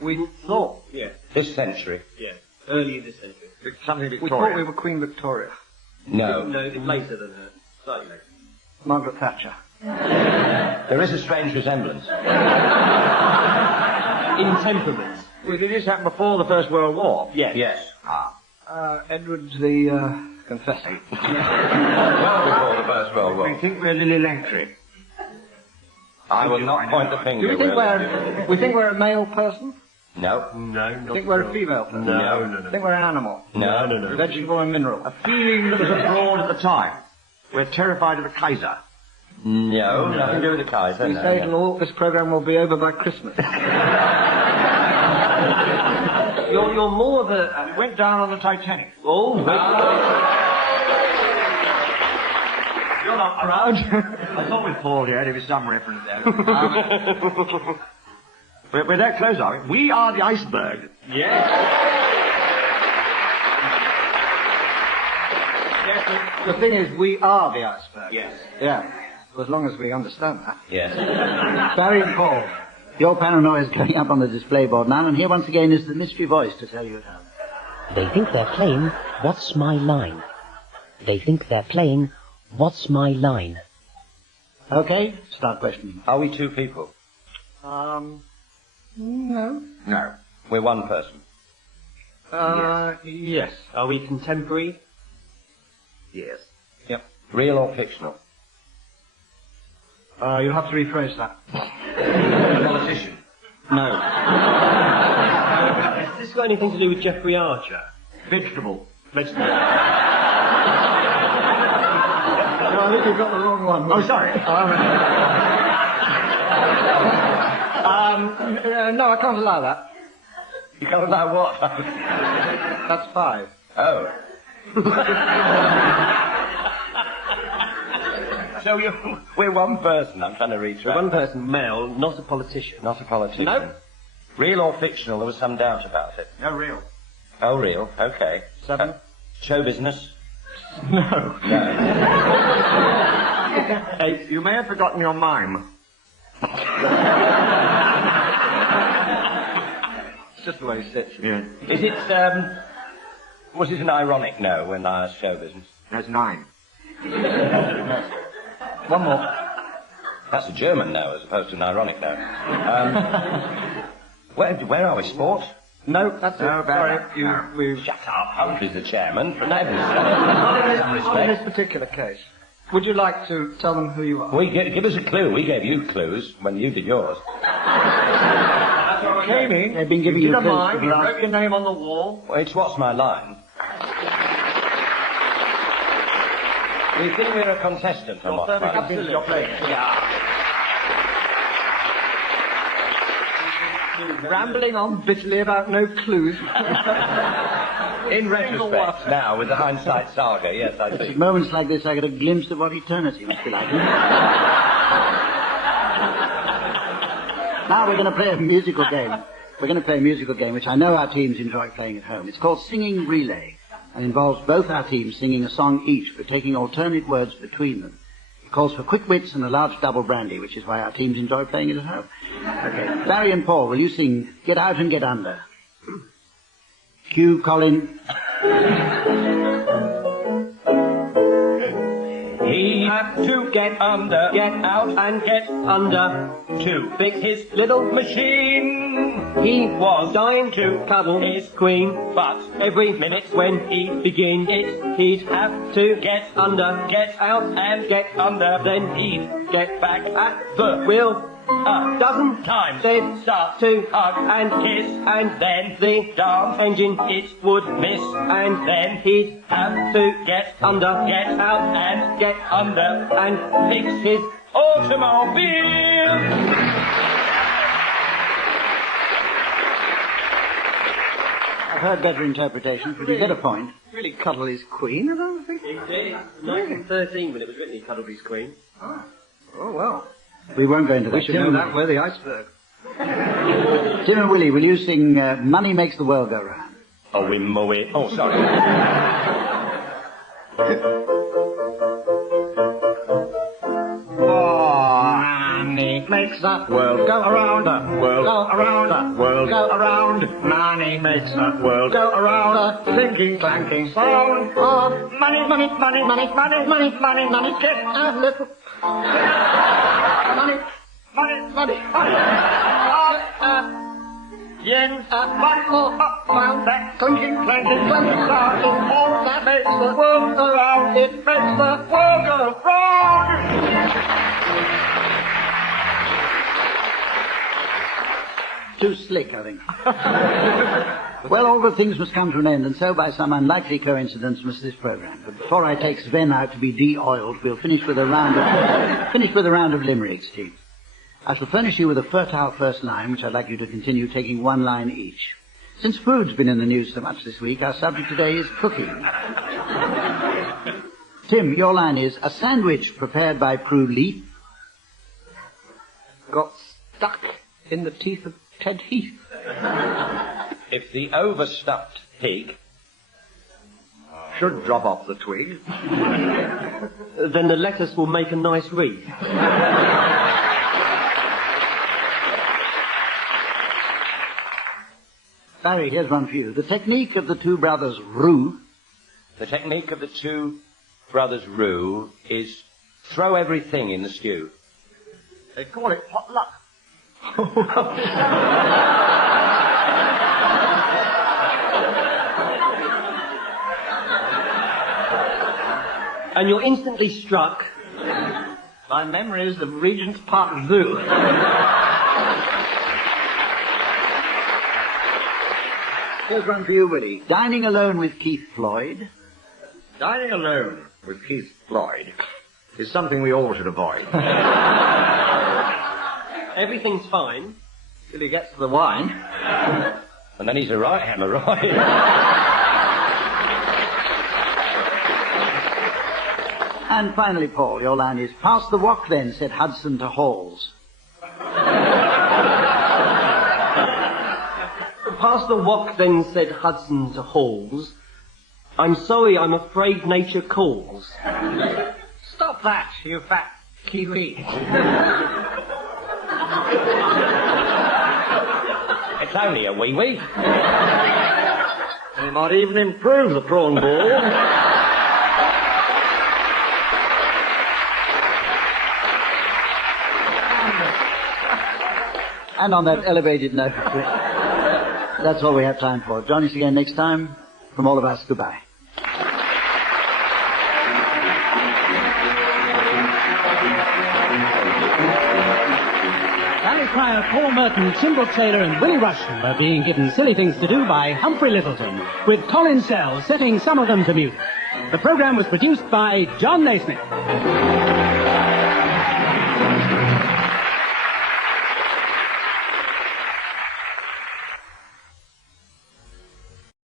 We thought. Yeah. This century. Yeah. Early this century. Something We Victorian. thought we were Queen Victoria. No. No, later than her. Slightly later. Margaret Thatcher. There is a strange resemblance. In temperament. Well, did this happen before the First World War? Yes. Edward the Confessor. Well before the First World War. We think we're Lily Langtry. I will not point the finger. Do we think we're a male person? No. No, Do you think we're a female person? No. Do you think we're an animal? No. Vegetable and mineral? A feeling that was abroad at the time. We're terrified of the Kaiser. No, nothing to do with the Kaiser. We say this programme will be over by Christmas. You're more the... went down on the Titanic. Oh, You're not proud. I thought with Paul here there was some reference there. We're that close, are we? We are the iceberg. Yes. The thing is, we are the iceberg. Yes. Yeah. Well, as long as we understand that. Yes. Barry and Paul, your paranoia is going up on the display board now, and here once again is the mystery voice to tell you it home. They think they're playing What's My Line? They think they're playing What's My Line? Okay, start questioning. Are we two people? No. No. We're one person. Yes. Are we contemporary? Yes. Yep. Real or fictional? You'll have to rephrase that. Politician? No. Has this got anything to do with Jeffrey Archer? Vegetable. No, I think you've got the wrong one. Oh, sorry. No, I can't allow that. You can't allow what? That's 5. Oh. So we're one person. I'm trying to read through. One person, male, not a politician. Not a politician. No. Real or fictional? There was some doubt about it. No, real. Oh, real. Okay. 7. Show business? No. No. 8. You may have forgotten your mime. It's just the way he sits. Yeah. Is it, was it an ironic no when I asked show business? That's 9. One more. That's a German no as opposed to an ironic no. Where are we? Sport? No, that's No, it. bad. Sorry, Shut up. Humphrey's the chairman. For heaven's Not in this particular case. Would you like to tell them who you are? Give us a clue. We gave you clues when you did yours. Came in, They've been giving you you did a clues mime, for the you last- wrote your name on the wall. Well, it's What's My Line? We think we're a contestant on What's My Line. Absolutely. You're playing. Rambling on bitterly about no clues. In retrospect, now, with the hindsight saga, yes, I At think. moments like this, I get a glimpse of what eternity must be like. Now we're going to play a musical game. We're going to play a musical game which I know our teams enjoy playing at home. It's called Singing Relay and involves both our teams singing a song each but taking alternate words between them. It calls for quick wits and a large double brandy, which is why our teams enjoy playing it at home. Okay, Barry and Paul, will you sing Get Out and Get Under? Cue, Colin. He have to get under, get out and get under to fix his little machine. He was dying to cuddle his queen, but every minute when he'd begin it, he'd have to get under, get out and get under. Then he'd get back at the wheel a dozen times. They'd start to hug and kiss, and then the darn engine it would miss, and then he'd have to get under, get out and get under and fix his automobile. I've heard better interpretations, but you get a point. Really cuddle his queen, I don't think. He did. 1913 when it was written he cuddled his queen. Oh well. We won't go into that. We should know that. We're the iceberg. Tim and Willie, will you sing Money Makes the World Go Round? Oh, we mow it. Oh, sorry. Money makes the world go around, the world go around, the world go around. Money makes the world go around, a clinking, clanking sound of money, money, money, money, money, money, money, money. Get a little money, money, money, money. Yen, one more up round that clinking, clanking, clanking sound is all that makes the world go round. It makes the world go round. Too slick, I think. Well, all good things must come to an end, and so by some unlikely coincidence must this programme. But before I take Sven out to be de-oiled, we'll finish with a round of limericks, Chief. I shall furnish you with a fertile first line, which I'd like you to continue taking one line each. Since food's been in the news so much this week, our subject today is cooking. Tim, your line is, a sandwich prepared by Prue Leaf got stuck in the teeth of Ted Heath. If the overstuffed pig should drop off the twig, then the lettuce will make a nice wreath. Barry, here's one for you. The technique of the two brothers Roux. The technique of the two brothers Roux is throw everything in the stew. they call it potluck. And you're instantly struck by memories of Regent's Park Zoo. Here's one for you, Willie. Dining alone with Keith Floyd. Dining alone with Keith Floyd is something we all should avoid. Everything's fine till he gets to the wine. And then he's a right hammer, right? And finally, Paul, your line is, pass the wok then, said Hudson to Halls. Pass the wok then, said Hudson to Halls. I'm sorry, I'm afraid nature calls. Stop that, you fat Kiwi. It's only a wee-wee. We might even improve the prawn ball. And on that elevated note, that's all we have time for. Join us again next time. From all of us, goodbye. Valley Crier, Paul Merton, Brooke-Taylor and Willie Rushton are being given silly things to do by Humphrey Lyttelton, with Colin Sells setting some of them to music. The programme was produced by John Naismith.